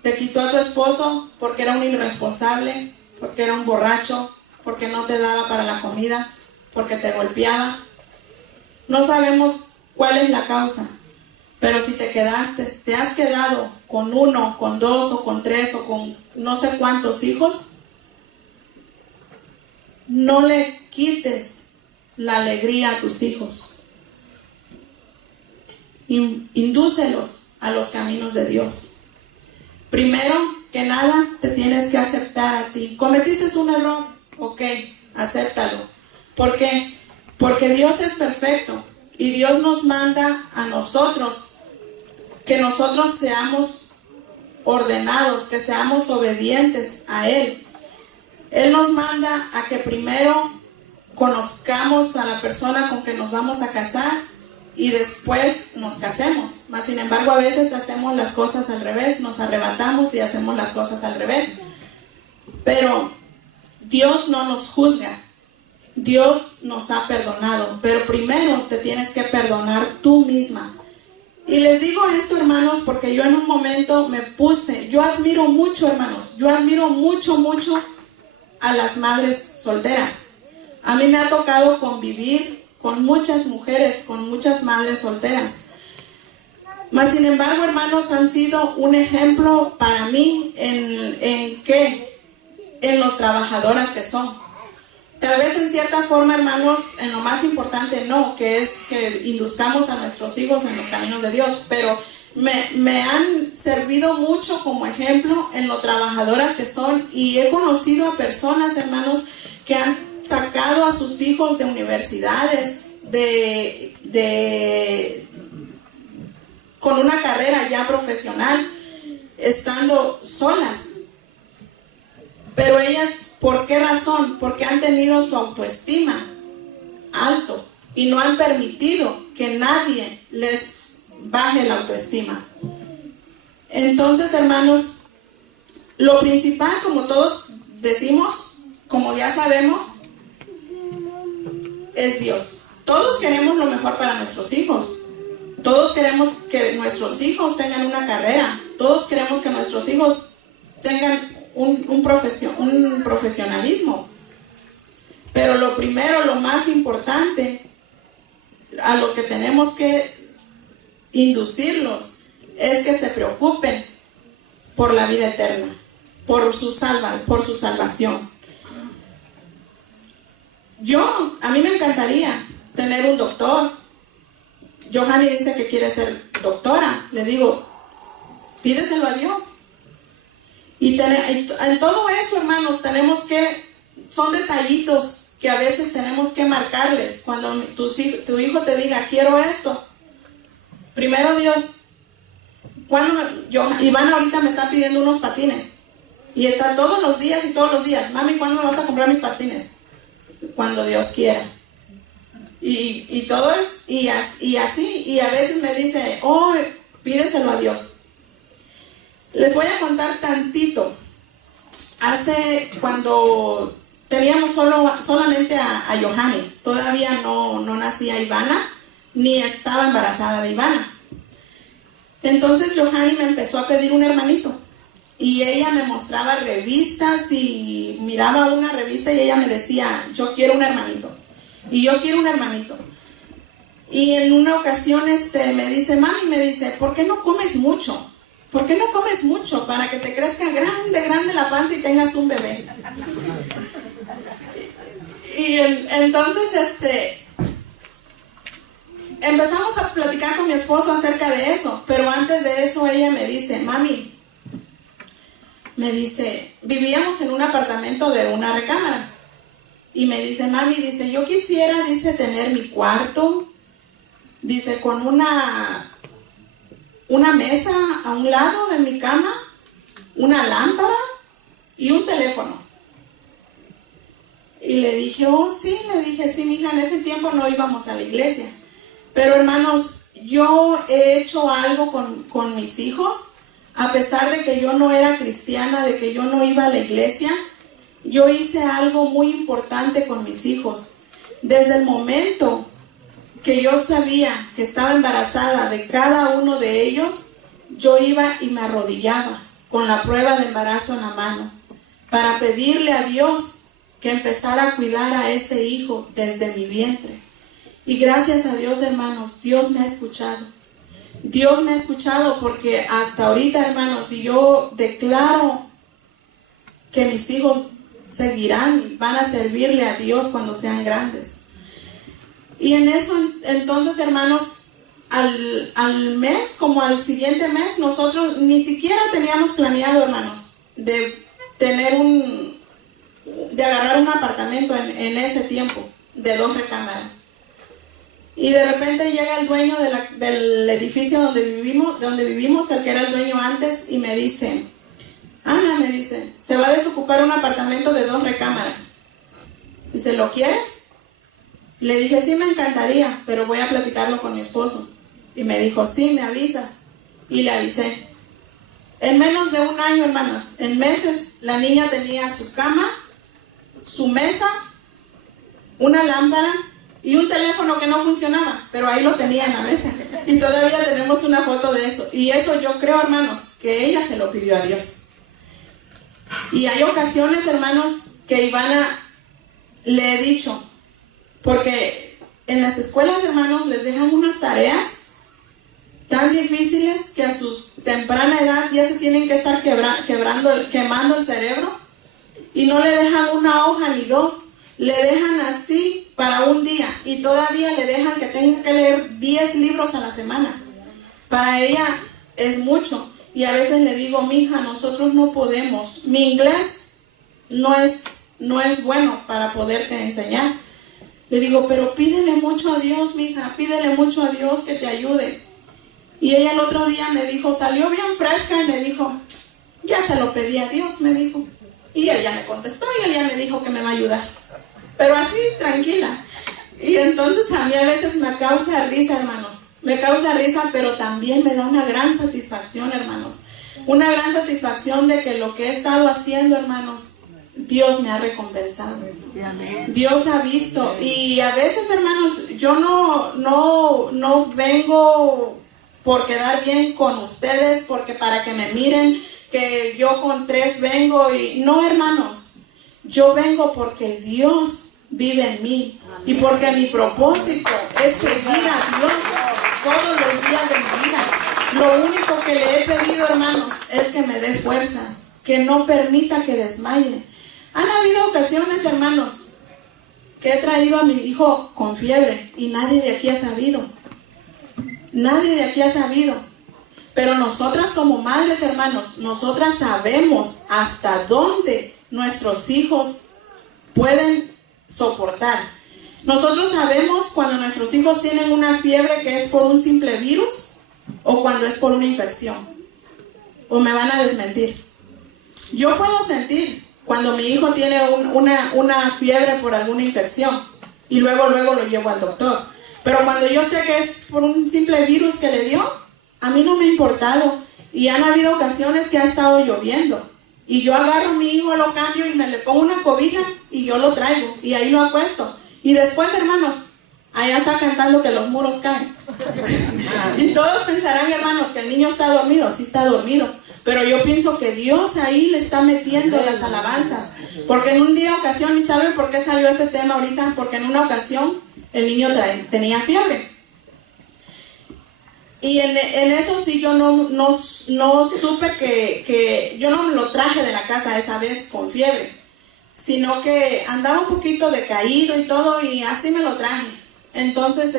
te quitó a tu esposo porque era un irresponsable, porque era un borracho, porque no te daba para la comida, porque te golpeaba. No sabemos cuál es la causa, pero si te has quedado con uno, con dos o con tres o con no sé cuántos hijos, no le quites la alegría a tus hijos. Indúcelos a los caminos de Dios. Primero que nada, te tienes que aceptar a ti. Cometiste un error, ok, acéptalo. ¿Por qué? Porque Dios es perfecto y Dios nos manda a nosotros que nosotros seamos ordenados, que seamos obedientes a Él. Él nos manda a que primero conozcamos a la persona con que nos vamos a casar y después nos casemos. Mas sin embargo, a veces hacemos las cosas al revés, nos arrebatamos y hacemos las cosas al revés. Pero Dios no nos juzga, Dios nos ha perdonado, pero primero te tienes que perdonar tú misma. Y les digo esto, hermanos, porque yo en un momento yo admiro mucho, hermanos, yo admiro mucho a las madres solteras. A mí me ha tocado convivir con muchas mujeres, con muchas madres solteras. Mas sin embargo, hermanos, han sido un ejemplo para mí en lo trabajadoras que son. Tal vez en cierta forma, hermanos, en lo más importante no, que es que induzcamos a nuestros hijos en los caminos de Dios, pero me han servido mucho como ejemplo en lo trabajadoras que son, y he conocido a personas, hermanos, que han sacado a sus hijos de universidades, con una carrera ya profesional, estando solas. Pero ellas, ¿por qué razón? Porque han tenido su autoestima alto y no han permitido que nadie les baje la autoestima. Entonces, hermanos, lo principal, como todos decimos, como ya sabemos, es Dios. Todos queremos lo mejor para nuestros hijos. Todos queremos que nuestros hijos tengan una carrera. Todos queremos que nuestros hijos tengan un profesionalismo. Pero lo primero, lo más importante, a lo que tenemos que inducirlos, es que se preocupen por la vida eterna, por su salvación. A mí me encantaría tener un doctor. Johanny dice que quiere ser doctora. Le digo, pídeselo a Dios. Y en todo eso, hermanos, son detallitos que a veces tenemos que marcarles. Cuando tu hijo te diga, quiero esto, primero Dios. Iván ahorita me está pidiendo unos patines, y está todos los días, mami, ¿cuándo me vas a comprar mis patines? cuando Dios quiera. Y todo es, y así, y a veces me dice, oh, pídeselo a Dios. Les voy a contar tantito. Cuando teníamos solamente a Johanny, todavía no nacía Ivana, ni estaba embarazada de Ivana. Entonces Johanny me empezó a pedir un hermanito. Y ella me mostraba revistas y miraba una revista y ella me decía, yo quiero un hermanito. Y yo quiero un hermanito. Y en una ocasión me dice, mami, me dice, ¿por qué no comes mucho? ¿Por qué no comes mucho? Para que te crezca grande la panza y tengas un bebé. Y entonces empezamos a platicar con mi esposo acerca de eso. Pero antes de eso ella me dice, mami, me dice, vivíamos en un apartamento de una recámara. Y me dice, mami, dice, yo quisiera, dice, tener mi cuarto, dice, con una mesa a un lado de mi cama, una lámpara y un teléfono. Y le dije, oh, sí, sí, mija, en ese tiempo no íbamos a la iglesia. Pero hermanos, yo he hecho algo con mis hijos, a pesar de que yo no era cristiana, de que yo no iba a la iglesia. Yo hice algo muy importante con mis hijos. Desde el momento que yo sabía que estaba embarazada de cada uno de ellos, yo iba y me arrodillaba con la prueba de embarazo en la mano para pedirle a Dios que empezara a cuidar a ese hijo desde mi vientre. Y gracias a Dios, hermanos, Dios me ha escuchado. Dios me ha escuchado porque hasta ahorita, hermanos, y yo declaro que mis hijos seguirán y van a servirle a Dios cuando sean grandes. Y en eso, entonces, hermanos, al mes, como al siguiente mes, nosotros ni siquiera teníamos planeado, hermanos, de agarrar un apartamento en ese tiempo, de 2 recámaras. Y de repente llega el dueño del edificio donde vivimos, el que era el dueño antes, y me dice, Ana, me dice, se va a desocupar un apartamento de 2 recámaras. Dice, ¿lo quieres? Le dije, sí, me encantaría, pero voy a platicarlo con mi esposo. Y me dijo, sí, me avisas. Y le avisé. En menos de un año, hermanas, en meses, la niña tenía su cama, su mesa, una lámpara y un teléfono que no funcionaba, pero ahí lo tenía en la mesa. Y todavía tenemos una foto de eso. Y eso yo creo, hermanos, que ella se lo pidió a Dios. Y hay ocasiones, hermanos, que Ivana le he dicho, porque en las escuelas, hermanos, les dejan unas tareas tan difíciles que a su temprana edad ya se tienen que estar quemando el cerebro, y no le dejan una hoja ni 2, le dejan así para un día, y todavía le dejan que tenga que leer 10 libros a la semana. Para ella es mucho. Y a veces le digo, mija, nosotros no podemos. Mi inglés no es bueno para poderte enseñar. Le digo, pero pídele mucho a Dios, mija, pídele mucho a Dios que te ayude. Y ella el otro día me dijo, salió bien fresca y me dijo, ya se lo pedí a Dios, me dijo. Y él ya me contestó y él ya me dijo que me va a ayudar. Pero así, tranquila. Y entonces a mí a veces me causa risa, hermanos. Me causa risa, pero también me da una gran satisfacción, hermanos. Una gran satisfacción de que lo que he estado haciendo, hermanos, Dios me ha recompensado. Dios ha visto. Y a veces, hermanos, yo no vengo por quedar bien con ustedes, porque para que me miren, que yo con 3 vengo y... No, hermanos, yo vengo porque Dios vive en mí. Y porque mi propósito es seguir a Dios todos los días de mi vida. Lo único que le he pedido, hermanos, es que me dé fuerzas, que no permita que desmaye. Han habido ocasiones, hermanos, que he traído a mi hijo con fiebre y nadie de aquí ha sabido. Nadie de aquí ha sabido. Pero nosotras como madres, hermanos, nosotras sabemos hasta dónde nuestros hijos pueden soportar. Nosotros sabemos cuando nuestros hijos tienen una fiebre que es por un simple virus o cuando es por una infección. O me van a desmentir. Yo puedo sentir cuando mi hijo tiene una fiebre por alguna infección y luego lo llevo al doctor. Pero cuando yo sé que es por un simple virus que le dio, a mí no me ha importado. Y han habido ocasiones que ha estado lloviendo y yo agarro a mi hijo, lo cambio y me le pongo una cobija y yo lo traigo y ahí lo acuesto. Y después, hermanos, allá está cantando que los muros caen. Y todos pensarán, hermanos, que el niño está dormido. Sí está dormido, pero yo pienso que Dios ahí le está metiendo las alabanzas. Porque en una ocasión, ¿y saben por qué salió ese tema ahorita? Porque en una ocasión el niño tenía fiebre. Y en eso sí yo no supe que yo no me lo traje de la casa esa vez con fiebre, sino que andaba un poquito decaído y todo, y así me lo traje. Entonces,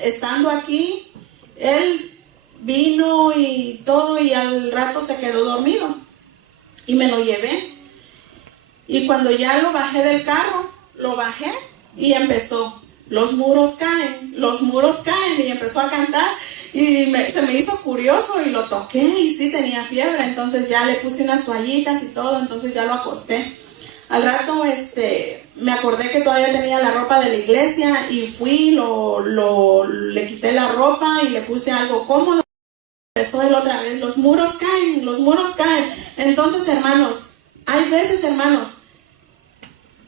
estando aquí, él vino y todo, y al rato se quedó dormido y me lo llevé. Y cuando ya lo bajé del carro, lo bajé y empezó: los muros caen, y empezó a cantar. Y se me hizo curioso y lo toqué y sí tenía fiebre. Entonces ya le puse unas toallitas y todo, entonces ya lo acosté. Al rato me acordé que todavía tenía la ropa de la iglesia y fui, le quité la ropa y le puse algo cómodo. Empezó él otra vez: los muros caen. Entonces, hermanos, hay veces, hermanos,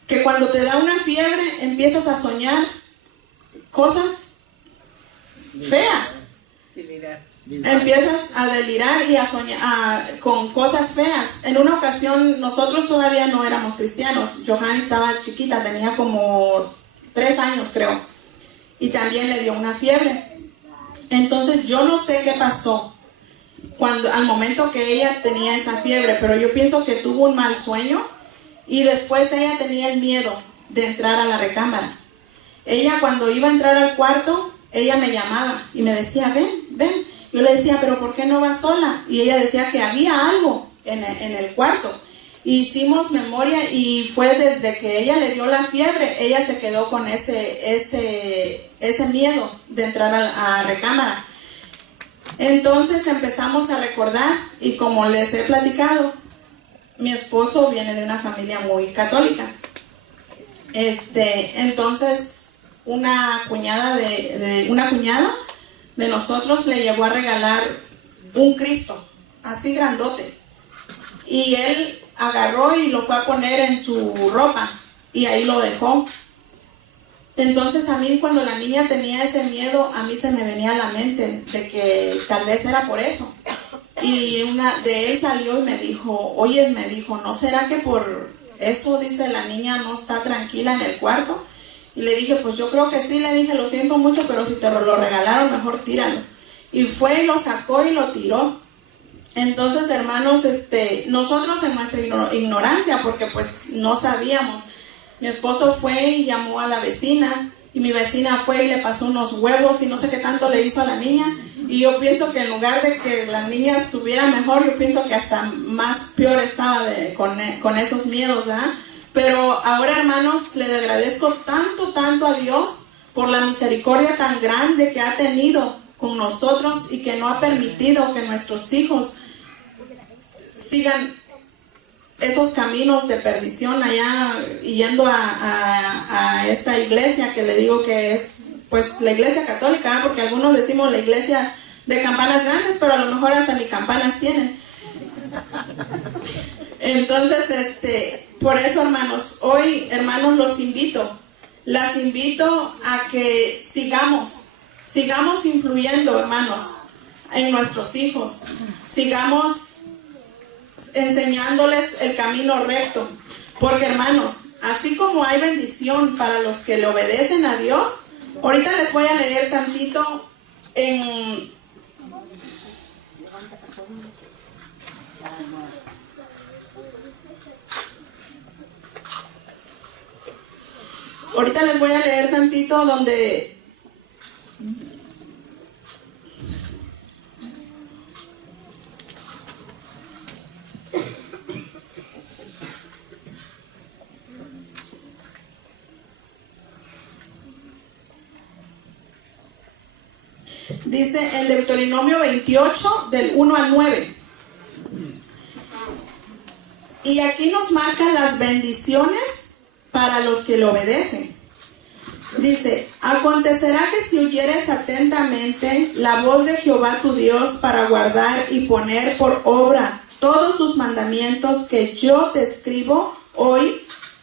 que cuando te da una fiebre empiezas a soñar cosas feas. Empiezas a delirar y a soñar con cosas feas. En una ocasión, nosotros todavía no éramos cristianos. Johanny estaba chiquita, tenía como 3 años, creo, y también le dio una fiebre. Entonces yo no sé qué pasó al momento que ella tenía esa fiebre, pero yo pienso que tuvo un mal sueño y después ella tenía el miedo de entrar a la recámara. Ella, cuando iba a entrar al cuarto, ella me llamaba y me decía: ven. Yo le decía: pero ¿por qué no vas sola? Y ella decía que había algo en el cuarto. Hicimos memoria y fue desde que ella le dio la fiebre, ella se quedó con ese miedo de entrar a recámara. Entonces empezamos a recordar, y como les he platicado, mi esposo viene de una familia muy católica. Entonces una cuñada de nosotros le llegó a regalar un Cristo así grandote, y él agarró y lo fue a poner en su ropa y ahí lo dejó. Entonces a mí, cuando la niña tenía ese miedo, a mí se me venía a la mente de que tal vez era por eso. Y una de él salió y me dijo: ¿no será que por eso, dice, la niña no está tranquila en el cuarto? Y le dije: pues yo creo que sí. Le dije: lo siento mucho, pero si te lo regalaron, mejor tíralo. Y fue y lo sacó y lo tiró. Entonces, hermanos, nosotros en nuestra ignorancia, porque pues no sabíamos, mi esposo fue y llamó a la vecina, y mi vecina fue y le pasó unos huevos y no sé qué tanto le hizo a la niña. Y yo pienso que en lugar de que la niña estuviera mejor, yo pienso que hasta más peor estaba con esos miedos, ¿verdad? Pero ahora, hermanos, le agradezco tanto a Dios por la misericordia tan grande que ha tenido con nosotros y que no ha permitido que nuestros hijos sigan esos caminos de perdición allá, yendo a esta iglesia que le digo que es pues la iglesia católica, ¿eh? Porque algunos decimos la iglesia de campanas grandes, pero a lo mejor hasta ni campanas tienen. Entonces, por eso, hermanos, hoy, hermanos, las invito a que sigamos influyendo, hermanos, en nuestros hijos, sigamos enseñándoles el camino recto, porque, hermanos, así como hay bendición para los que le obedecen a Dios, ahorita les voy a leer tantito donde dice en Deuteronomio 28 del 1 al 9. Y aquí nos marca marca las bendiciones para los que le obedecen. Dice, acontecerá que si oyeres atentamente la voz de Jehová tu Dios para guardar y poner por obra todos sus mandamientos que yo te escribo hoy,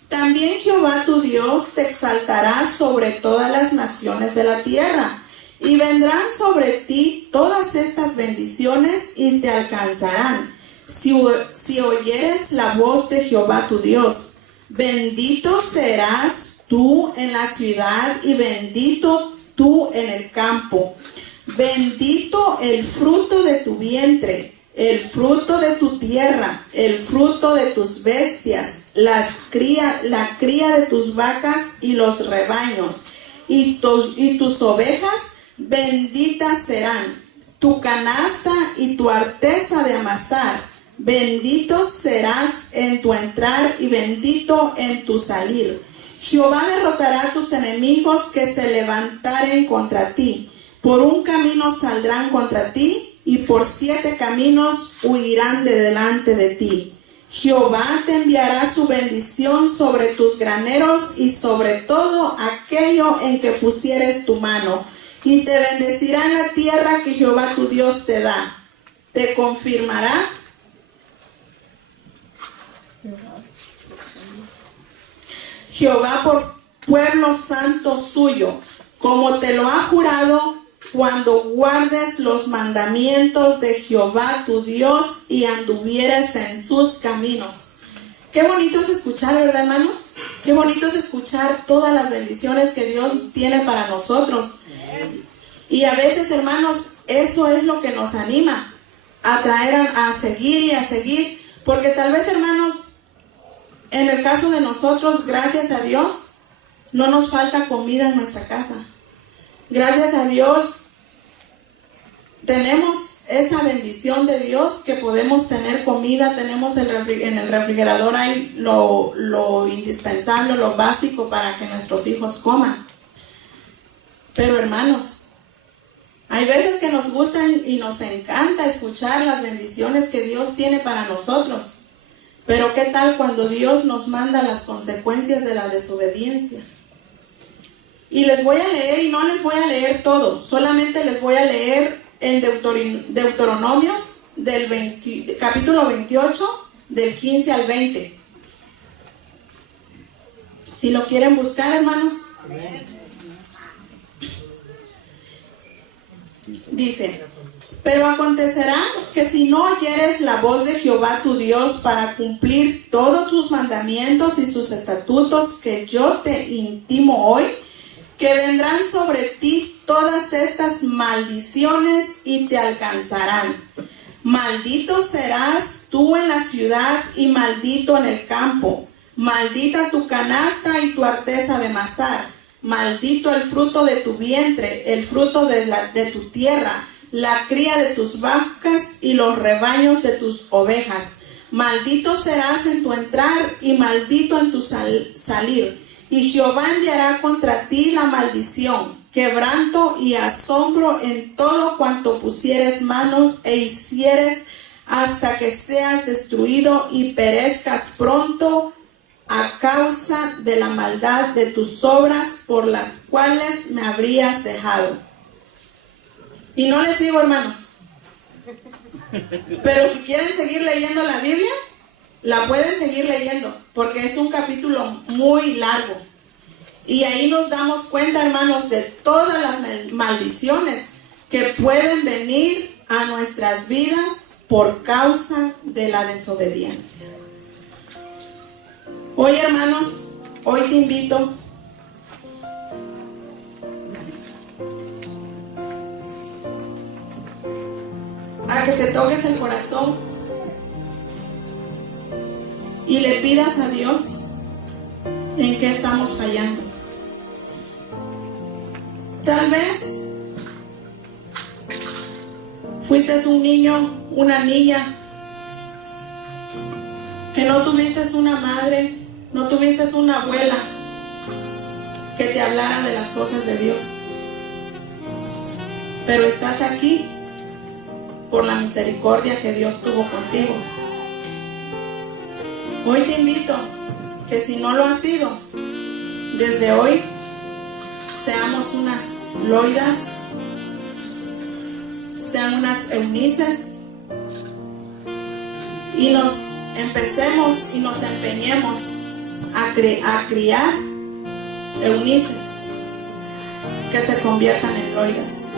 también Jehová tu Dios te exaltará sobre todas las naciones de la tierra, y vendrán sobre ti todas estas bendiciones y te alcanzarán, si oyeres la voz de Jehová tu Dios. Bendito serás tú en la ciudad y bendito tú en el campo. Bendito el fruto de tu vientre, el fruto de tu tierra, el fruto de tus bestias, la cría de tus vacas y los rebaños, y tus ovejas benditas serán. Tu canasta y tu arteza de amasar, bendito serás en tu entrar y bendito en tu salir. Jehová derrotará a tus enemigos que se levantaren contra ti. Por un camino saldrán contra ti, y por 7 caminos huirán de delante de ti. Jehová te enviará su bendición sobre tus graneros y sobre todo aquello en que pusieres tu mano, y te bendecirá en la tierra que Jehová tu Dios te da. Te confirmará Jehová por pueblo santo suyo, como te lo ha jurado, cuando guardes los mandamientos de Jehová tu Dios y anduvieres en sus caminos. Qué bonito es escuchar, ¿verdad, hermanos? Qué bonito es escuchar todas las bendiciones que Dios tiene para nosotros. Y a veces, hermanos, eso es lo que nos anima a traer a seguir y a seguir, porque tal vez, hermanos, en el caso de nosotros, gracias a Dios, no nos falta comida en nuestra casa. Gracias a Dios, tenemos esa bendición de Dios que podemos tener comida, tenemos en el refrigerador hay lo indispensable, lo básico para que nuestros hijos coman. Pero hermanos, hay veces que nos gustan y nos encanta escuchar las bendiciones que Dios tiene para nosotros. Pero ¿qué tal cuando Dios nos manda las consecuencias de la desobediencia? Y les voy a leer, y no les voy a leer todo, solamente les voy a leer en Deuteronomios del capítulo 28, del 15 al 20. Si lo quieren buscar, hermanos. Dice, pero acontecerá que si no oyeres la voz de Jehová tu Dios para cumplir todos sus mandamientos y sus estatutos que yo te intimo hoy, que vendrán sobre ti todas estas maldiciones y te alcanzarán. Maldito serás tú en la ciudad y maldito en el campo. Maldita tu canasta y tu arteza de amasar. Maldito el fruto de tu vientre, el fruto de tu tierra, la cría de tus vacas y los rebaños de tus ovejas. Maldito serás en tu entrar y maldito en tu salir. Y Jehová enviará contra ti la maldición, quebranto y asombro en todo cuanto pusieres manos e hicieres, hasta que seas destruido y perezcas pronto a causa de la maldad de tus obras por las cuales me habrías dejado. Y no les digo, hermanos, pero si quieren seguir leyendo la Biblia, la pueden seguir leyendo, porque es un capítulo muy largo. Y ahí nos damos cuenta, hermanos, de todas las maldiciones que pueden venir a nuestras vidas por causa de la desobediencia. Hoy, hermanos, hoy te invito a que te toques el corazón y le pidas a Dios en qué estamos fallando. Tal vez fuiste un niño, una niña, que no tuviste una madre, no tuviste una abuela que te hablara de las cosas de Dios. Pero estás aquí por la misericordia que Dios tuvo contigo. Hoy te invito que si no lo has sido, desde hoy seamos unas Loidas, sean unas Eunices, y nos empecemos y nos empeñemos a criar Eunices que se conviertan en Loidas,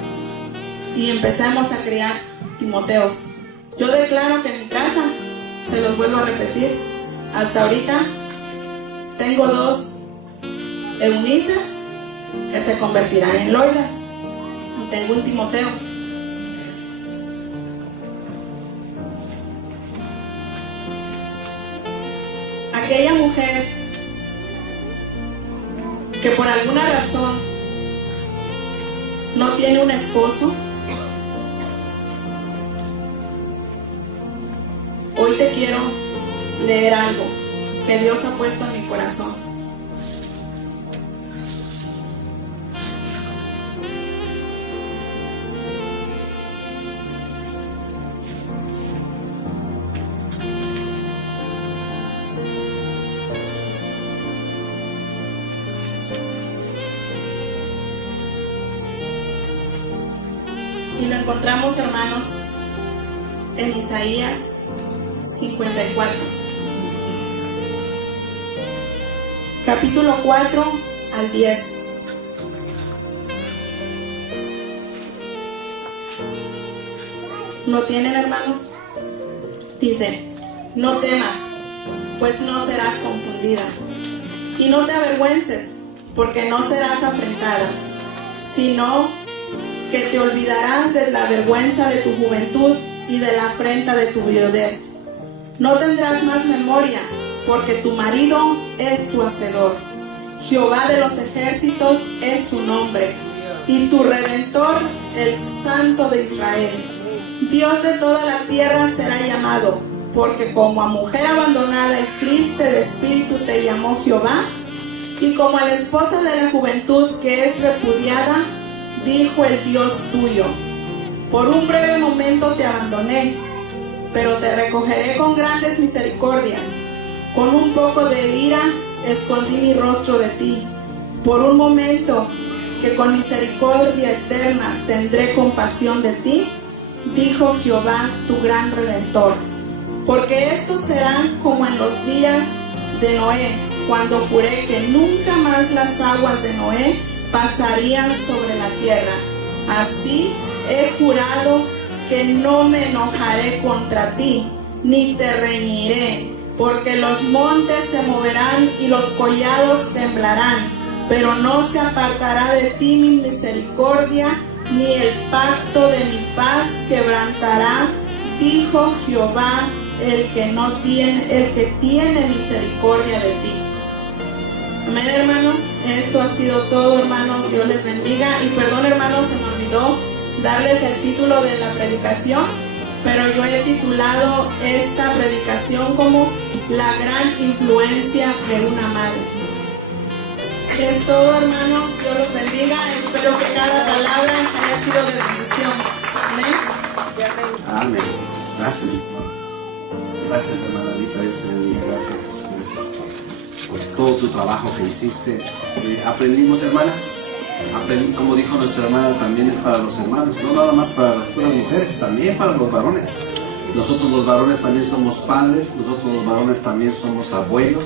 y empecemos a criar Timoteos. Yo declaro que en mi casa, se los vuelvo a repetir, hasta ahorita tengo 2 Eunices que se convertirán en Loidas, y tengo un Timoteo. Aquella mujer que por alguna razón no tiene un esposo, hoy te quiero leer algo que Dios ha puesto en mi corazón. Y lo encontramos, hermanos, en Isaías 54, capítulo 4 al 10. ¿Lo tienen, hermanos? Dice: no temas, pues no serás confundida, y no te avergüences, porque no serás afrentada, sino que te olvidarás de la vergüenza de tu juventud y de la afrenta de tu viudez. No tendrás más memoria, porque tu marido es tu hacedor. Jehová de los ejércitos es su nombre, y tu Redentor, el Santo de Israel. Dios de toda la tierra será llamado, porque como a mujer abandonada y triste de espíritu te llamó Jehová, y como a la esposa de la juventud que es repudiada, dijo el Dios tuyo: por un breve momento te abandoné, pero te recogeré con grandes misericordias. Con un poco de ira escondí mi rostro de ti. Por un momento, que con misericordia eterna tendré compasión de ti, dijo Jehová tu gran Redentor. Porque estos serán como en los días de Noé, cuando juré que nunca más las aguas de Noé pasarían sobre la tierra. Así he jurado que no me enojaré contra ti, ni te reñiré, porque los montes se moverán y los collados temblarán, pero no se apartará de ti mi misericordia, ni el pacto de mi paz quebrantará, dijo Jehová, el que tiene misericordia de ti. Amén, hermanos. Esto ha sido todo, hermanos. Dios les bendiga. Y perdón, hermanos, se me olvidó darles el título de la predicación, pero yo he titulado esta predicación como la gran influencia de una madre. Es todo, hermanos. Dios los bendiga. Espero que cada palabra haya sido de bendición. Amén. Amén. Gracias. Gracias, hermana Anita. Dios te bendiga. Gracias por todo tu trabajo que hiciste. Aprendimos, hermanas. Como dijo nuestra hermana, también es para los hermanos. No nada más para las puras mujeres, también para los varones. Nosotros los varones también somos padres. Nosotros los varones también somos abuelos.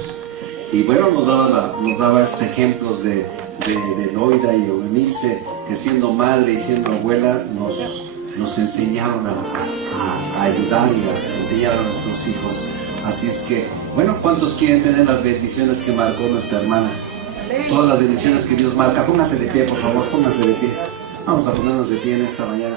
Y bueno, nos daba estos ejemplos de Loida y Eunice, que siendo madre y siendo abuela nos enseñaron a ayudar y a enseñar a nuestros hijos. Así es que, bueno, ¿cuántos quieren tener las bendiciones que marcó nuestra hermana? Todas las bendiciones que Dios marca. Pónganse de pie, por favor, pónganse de pie. Vamos a ponernos de pie en esta mañana.